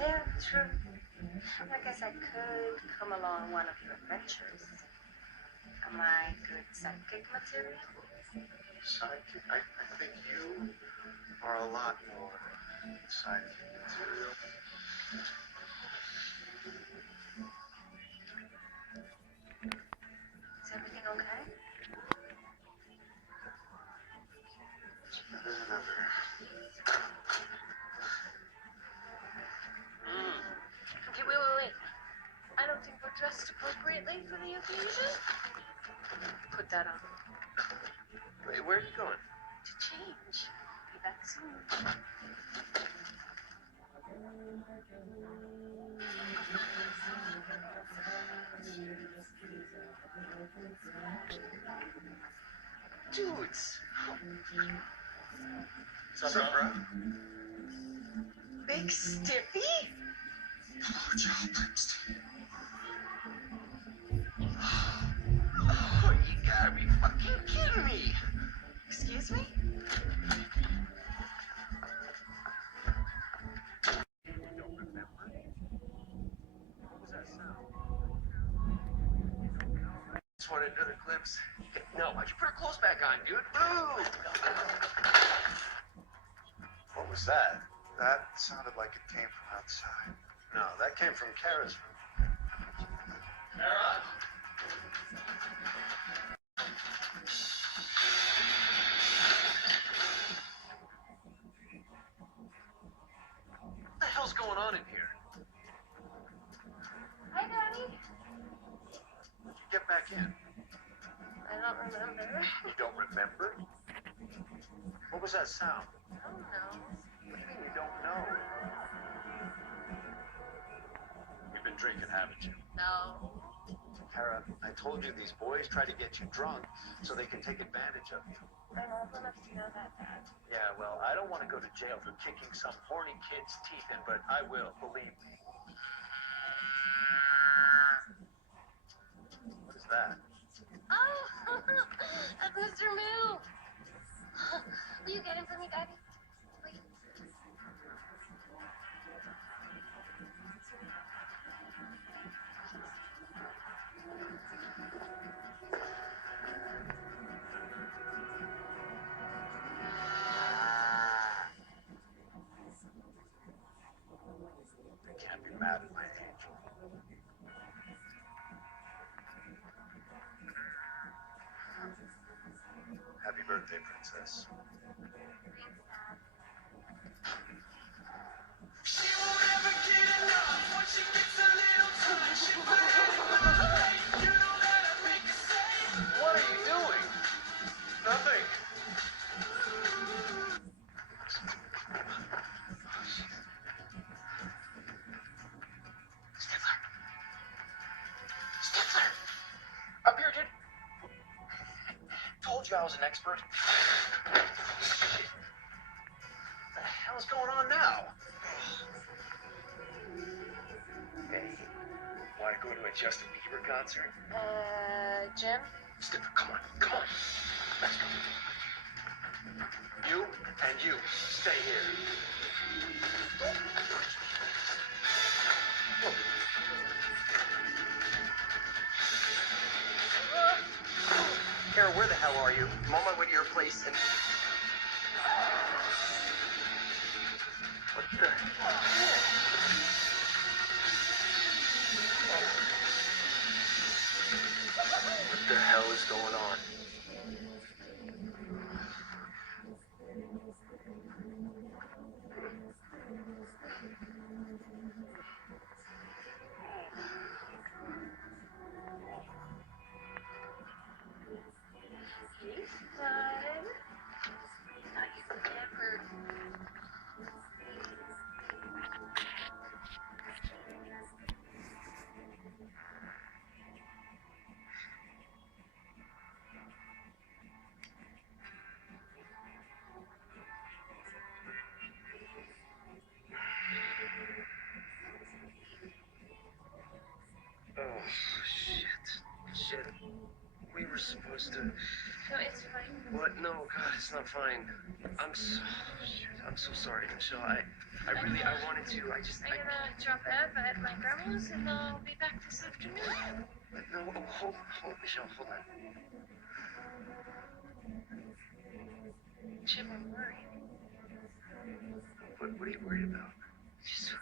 Yeah, true. I guess I could come along one of your adventures. Am I good sidekick material? Sidekick? I think you are a lot more sidekick material. Is everything okay? Better than ever. Okay, wait. I don't think we're dressed appropriately for the occasion. Put that on. Wait, where are you going? To change. Be back soon. Dudes! What's up, bro? Big Stiffy? Hello, Joe Brimstein. Oh, you gotta be fucking kidding me! Excuse me? Just wanted another glimpse. No, why'd you put her clothes back on, dude? Ooh! What was that? That sounded like it came from outside. No, that came from Kara's room. Kara! What the hell's going on in here? Hi, Daddy. Get back in. I don't remember. You don't remember? What was that sound? I don't know. What do you mean you don't know? You've been drinking, haven't you? No. Kara, I told you these boys try to get you drunk so they can take advantage of you. I'm old enough to know that, Dad. Yeah, well, I don't want to go to jail for kicking some horny kid's teeth in, but I will, believe me. What is that? Oh, that's Mr. Moo. Will you get him for me, Daddy? Please. They can't be mad at my angel. Happy birthday, princess. She won't ever get enough when she gets a little touch. She put it in my face. You know that I make her say. What are you doing? Nothing. Stifler! Up here, dude. Told you I was an expert. Shit. What the hell's going on now? Hey, want to go to a Justin Bieber concert? Jim? Stifler, come on, come on. Let's go. You and you, stay here. Kara, where the hell are you? I'm on my way to your place and... What the... What the hell is going on? He's fine. Not you ever. Oh, shit. We were supposed to... No, it's fine. What? No, God, it's not fine. I'm so sorry, Michelle. I wanted to. I'm gonna drop Ev at my grandma's and I'll be back this afternoon. No, hold, Michelle, hold on. Jim, I'm worried. What are you worried about? Just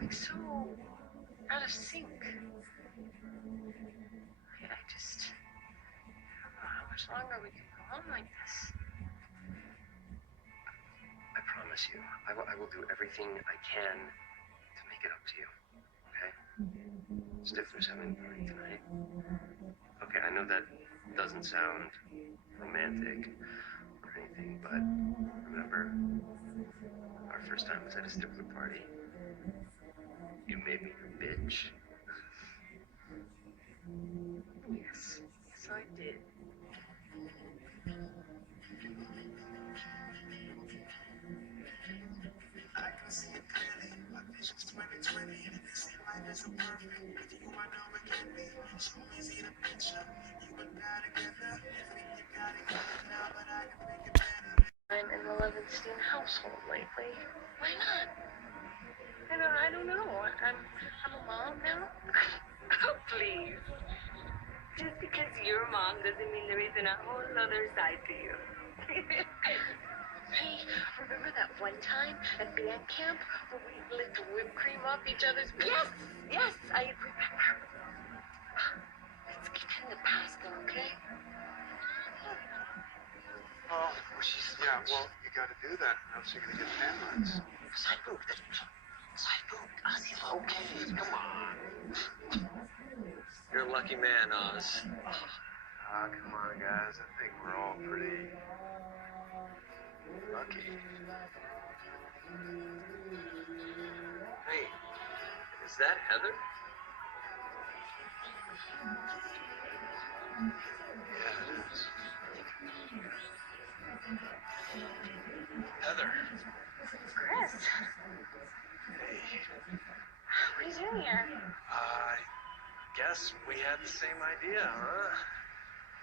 like so out of sync. I just don't know how much longer we can go on like this. I promise you, I will do everything I can to make it up to you. Okay? Stifler's having a party tonight. Okay, I know that doesn't sound romantic or anything, but remember, our first time was at a Stifler party. You made me your bitch. Yes, I did. I can see it clearly. My vision's 2020, and they say life isn't perfect. With you, I know it can be. So easy to picture. You and I together. You think you got it good now, but I can make it better. I'm in the Levinstein household lately. Why not? I don't know. I'm a mom now. Oh, please. Just because you're a mom doesn't mean there isn't a whole other side to you. Hey, remember that one time at band camp where we licked whipped cream off each other's... Yes, I remember. It's keep hitting the past, though, okay? Oh, yeah, well, you gotta do that, or else you're gonna get tan lines. Okay, come on. You're a lucky man, Oz. Ah, come on, guys. I think we're all pretty lucky. Hey, is that Heather? Yeah, it is. Heather. Chris, Hey, what are you doing here? I guess we had the same idea, huh?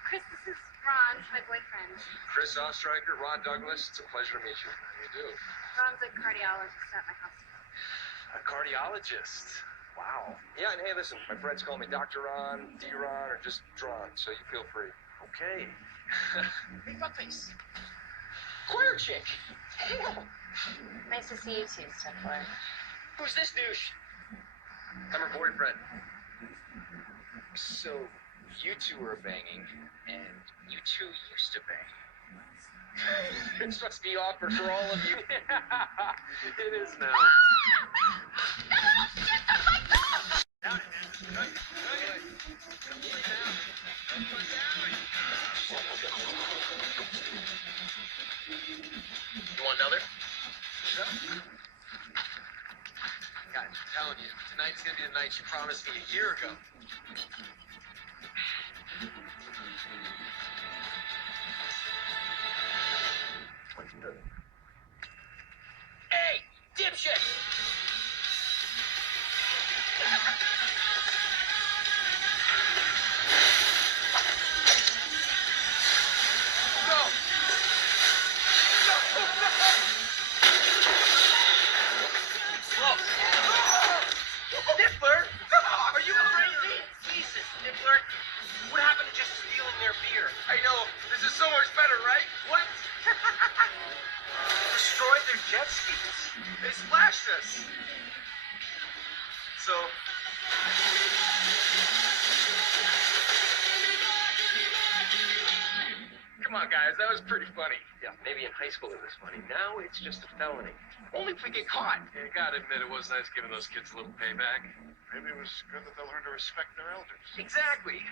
Chris, this is Ron, my boyfriend. Chris Ostreicher, Ron Douglas, it's a pleasure to meet you. How do you do? Ron's a cardiologist at my hospital. A cardiologist. Wow. Yeah, and hey, listen, my friends call me Dr. Ron, D-Ron, or just Dron, so you feel free. Okay. Hey, fuckface. Choir chick. Damn. Nice to see you too, Stifler. Who's this douche? I'm her boyfriend. So, you two are banging, and you two used to bang. This must be awkward for all of you. It is now. You want another? God, I'm telling you, tonight's gonna be the night you promised me a year ago. Hey, dipshit! Go! Stifler! Are you crazy? Jesus, Stifler! What happened to just stealing their beer? I know, this is so much better, right? What? Destroyed their jet skis. They splashed us. So. Come on, guys, that was pretty funny. Yeah, maybe in high school it was funny. Now it's just a felony. Only if we get caught. You gotta admit, it was nice giving those kids a little payback. Maybe it was good that they'll learn to respect their elders. Exactly.